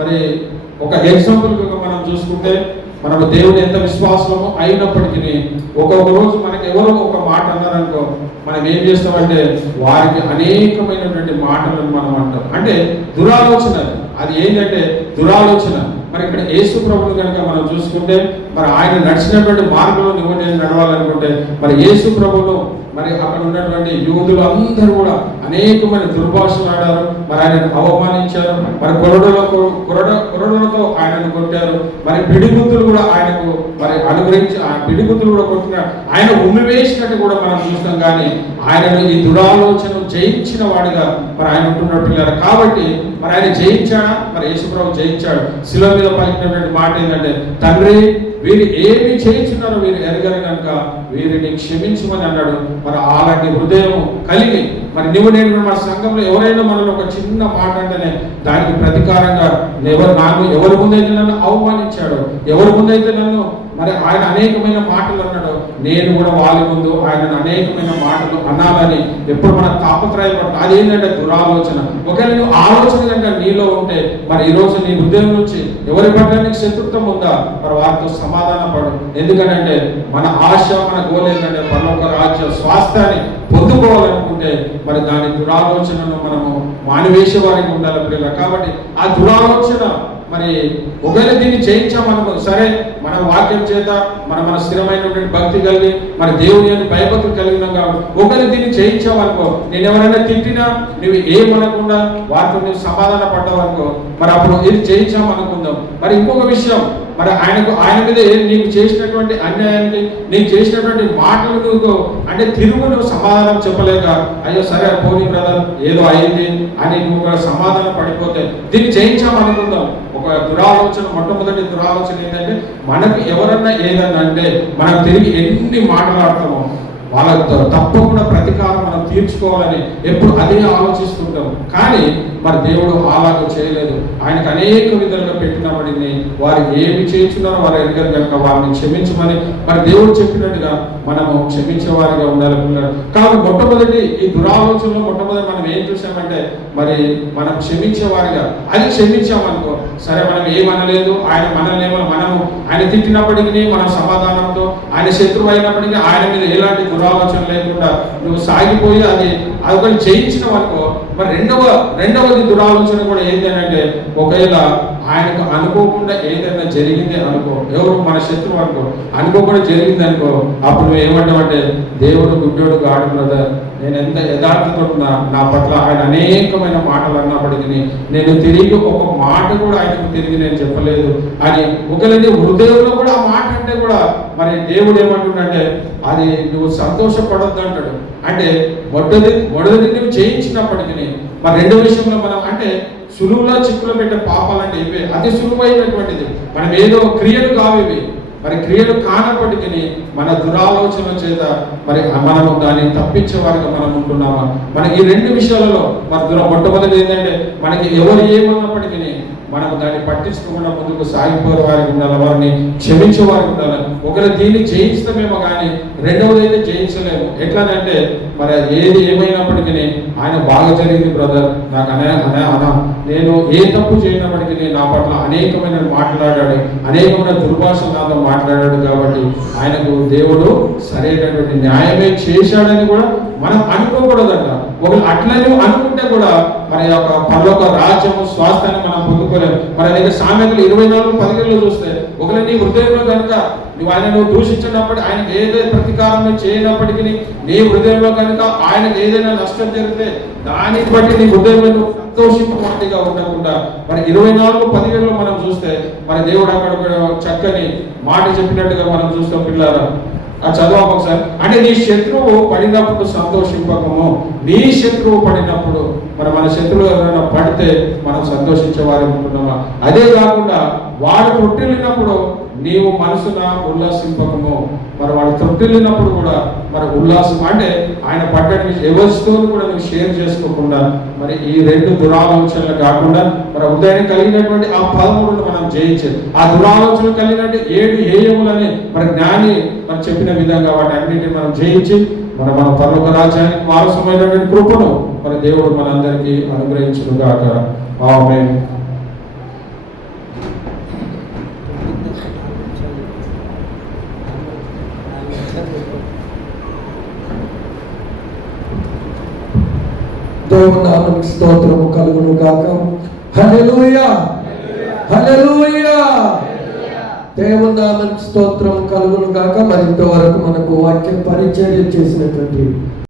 మరి ఒక ఎగ్జాంపుల్ మనం చూసుకుంటే మనము దేవుడు ఎంత విశ్వాసము అయినప్పటికీ ఒక్కొక్క రోజు మనకి ఎవరో ఒక మాట అన్నారనుకో మనం ఏం చేస్తామంటే వారికి అనేకమైనటువంటి మాటలను మనం అంటాం. అంటే దురాలోచన అది ఏంటంటే దురాలోచన. మరి ఇక్కడ యేసు ప్రభువుని కనుక మనం చూసుకుంటే మరి ఆయన నడిచినటువంటి మార్గంలో నువ్వు నేను నడవాలనుకుంటే మరి యేసు ప్రభువును మరి అక్కడ ఉన్నటువంటి యూదులు అందరూ కూడా అనేకమైన దుర్భాషలు ఆడారు. మరి ఆయనను అవమానించారు. మరి కొరడలతో ఆయనను కొట్టారు. మరి పిడిగుద్దులు కూడా ఆయనకు మరి అనుగ్రహించి ఆ పిడిగుద్దులు కూడా కొట్టిన ఆయన ఉమ్మివేసినట్టు కూడా మనం చూస్తాం. కానీ ఆయనను ఈ దురాలోచన జయించిన వాడిగా మరి ఆయన ఉంటున్న పిల్లలు. కాబట్టి మరి ఆయన జయించాడా? మరి యేసు ప్రభు జయించాడు. శిలువ మీద పలికినటువంటి మాట ఏంటంటే తండ్రి వీరు ఏమి చేయించున్నారో వీరు ఎరగరు కనుక వీరిని క్షమించమని అన్నాడు. మరి అలాంటి హృదయం కలిగి మరి నువ్వు నేను మన సంఘంలో ఎవరైనా మనల్ని ఒక చిన్న మాట అంటేనే దానికి ప్రతీకారంగా ఎవరి ముందైతే నన్ను అవమానించాడు, ఎవరి ముందైతే నన్ను మరి ఆయన అనేకమైన మాటలు అన్నాడు, నేను కూడా వాళ్ళ ముందు ఆయన అనేకమైన మాటలు అనాలని ఎప్పుడు మన తాపత్రయపడతాం. అదేంటంటే దురాలోచన. ఒకవేళ నువ్వు ఆలోచన కనుక నీలో ఉంటే మరి ఈరోజు నీ హృదయం నుంచి ఎవరి పట్ల నీకు శత్రుత్వం ఉందా మరి వారితో సమాధాన పడు. ఎందుకంటే మన ఆశ మన గోల్ ఏంటంటే పరలోక రాజ్య స్వాస్థ్యాన్ని పొందుకోవాలనుకుంటే మరి దాని దురాలోచనను మనము మానివేసే వారికి ఉండాలి పిల్లలు. కాబట్టి ఆ దురాలోచన మరి ఒకవేళ దీన్ని చేయించామనుకో సరే మన వాక్యం చేత మన స్థిరమైనటువంటి భక్తి కలిగి మరి దేవుని అని భయభక్తులు కలిగినాం. కాబట్టి ఒకవేళ దీన్ని చేయించామనుకో నేను ఎవరైనా తిట్టినా నువ్వు ఏమనకుండా వాటితో నువ్వు సమాధాన పడ్డావనుకో మరి అప్పుడు ఇది చేయించామనుకుందాం. మరి ఇంకొక విషయం మరి ఆయన మీద నీకు చేసినటువంటి అన్యాయానికి నీకు చేసినటువంటి మాటలు నువ్వు అంటే నువ్వు సమాధానం చెప్పలేక అయ్యో సరే పోనీ బ్రదర్ ఏదో అయింది అని నువ్వు కూడా సమాధానం పడిపోతే దీన్ని చేయించామనుకుందాం. ఒక దురాలోచన మొట్టమొదటి దురాలోచన ఏంటంటే మనకు ఎవరన్నా ఏదన్నా అంటే మనం తిరిగి ఎన్ని మాట్లాడతామో వాళ్ళ తప్పకుండా ప్రతీకారం మనం తీర్చుకోవాలని ఎప్పుడు అదే ఆలోచిస్తుంటాం. కానీ మరి దేవుడు అలాగ చేయలేదు. ఆయనకు అనేక విధాలుగా పెట్టినప్పటిని వారు ఏమి చేస్తున్నారో వారు ఎరగరు కనుక వారిని క్షమించమని మరి దేవుడు చెప్పినట్టుగా మనము క్షమించేవారిగా ఉండాలనుకున్నారు. కాబట్టి మొట్టమొదటి ఈ దురాలోచనలో మొట్టమొదటి మనం ఏం చూసామంటే మరి మనం క్షమించేవారిగా, అది క్షమించామనుకో సరే మనం ఏమనలేదు, ఆయన మనల్ని మనము ఆయన తిట్టినప్పటికీ మనం సమాధానంతో, ఆయన శత్రువు అయినప్పటికీ ఆయన మీద ఎలాంటి దురాలోచన లేకుండా నువ్వు సాగిపోయి అది ఒకటి జయించినావు అనుకో. మరి రెండవది దురాలోచన కూడా ఏంటంటే ఒకవేళ ఆయనకు అనుకోకుండా ఏదైనా జరిగింది అనుకో, ఎవరు మన శత్రువు అనుకో, అనుకోకుండా జరిగింది అనుకో, అప్పుడు నువ్వు ఏమంటావంటే దేవుడు గుడ్డోడు గాడు బ్రదర్, నేను ఎంత యథార్థతో నా పట్ల ఆయన అనేకమైన మాటలు అన్నప్పటికీ నేను తిరిగి ఒక మాట కూడా ఆయనకు తిరిగి నేను చెప్పలేదు అని ఒకవేళ హృదయంలో కూడా ఆ మాట అంటే కూడా మరి దేవుడు ఏమంటుండంటే అది నువ్వు సంతోషపడొద్దు అంటాడు. అంటే మొదటి నువ్వు జయించినప్పటికీ మరి రెండో విషయంలో మనం అంటే సులువులో చిక్కులో పెట్టే పాపాలంటే ఇవే, అతి సులువైనటువంటిది. మనం ఏదో క్రియలు కావేవి, మరి క్రియలు కానప్పటికీ మన దురాలోచన చేత మరి మనము దాన్ని తప్పించే వారిగా మనం ఉంటున్నామా? మనకి ఈ రెండు విషయాలలో మరి మొట్టమొదటి ఏంటంటే మనకి ఎవరు ఏమన్నప్పటికీ మనం దాన్ని పట్టించుకోకుండా ముందుకు సాగిపోయే వారికి ఉండాలి, వారిని క్షమించే వారికి ఉండాలి. ఒకవేళ దీన్ని జయించడమేమో కానీ రెండవది అయితే జయించలేము. ఎట్లానంటే మరి ఏది ఏమైనప్పటికీ ఆయన బాగా జరిగింది బ్రదర్, నాకు నేను ఏ తప్పు చేయనప్పటికీ నా పట్ల అనేకమైన మాట్లాడాడు, అనేకమైన దుర్భాష నాతో మాట్లాడాడు కాబట్టి ఆయనకు దేవుడు సరైనటువంటి న్యాయమే చేశాడని కూడా మనం అనుకోకూడదంట. ఒకవేళ అట్లని అనుకుంటే కూడా మన యొక్క పరలోక రాజ్యము స్వాస్థ్యాన్ని మనం పొందుకోలేము. మన దగ్గర సామెతలు 24:10 చూస్తే ఒకవేళ నీ హృదయంలో కనుక నువ్వు ఆయనను దూషించినప్పుడు ఆయనకు ఏదైతే ప్రతీకారం చేయనప్పటికీ నీ హృదయంలో కనుక ఆయనకు ఏదైనా నష్టం జరిగితే దాన్ని బట్టి నీ హృదయంలో సంతోషింపుగా ఉండకుండా మరి 24:10 మనం చూస్తే మరి దేవుడు అక్కడ చక్కని మాట చెప్పినట్టుగా మనం చూస్తాం. పిల్లారా ఆ చదువు ఒకసారి, అంటే నీ శత్రువు పడినప్పుడు సంతోషింపకము, నీ శత్రువు పడినప్పుడు మరి మన శత్రువు ఎవరైనా పడితే మనం సంతోషించే వారు ఉంటున్నామా? అదే కాకుండా వాడు తొట్టిల్లినప్పుడు నీవు మనసున ఉల్లాసింపకము, మరి వాడు తొట్టిల్లినప్పుడు కూడా మరి ఉల్లాసం అంటే ఆయన పడ్డని ఎవరితో కూడా నువ్వు షేర్ చేసుకోకుండా మరి ఈ రెండు దురాలోచనలు కాకుండా మరి ఉదయాన్ని కలిగినటువంటి ఆ 13 మనం జయించేది, ఆ దురాలోచనలు కలిగినట్టు 7 ఏయములని మరి జ్ఞాని మరి చెప్పిన విధంగా వాటి అన్నింటినీ మనం జయించి మన పరలోక రాజ్యానికి వారసమైనటువంటి కృపను మరి దేవుడు మనందరికీ అనుగ్రహించుగాక. ఆమేన్. దేవుని నామమునకు స్తోత్రము కలుగును గాక. హల్లెలూయా, హల్లెలూయా. దేవుని నామమునకు స్తోత్రం కలుగును గాక. మరి ఇంతవరకు మనకు వాక్య పరిచర్య చేసినటువంటి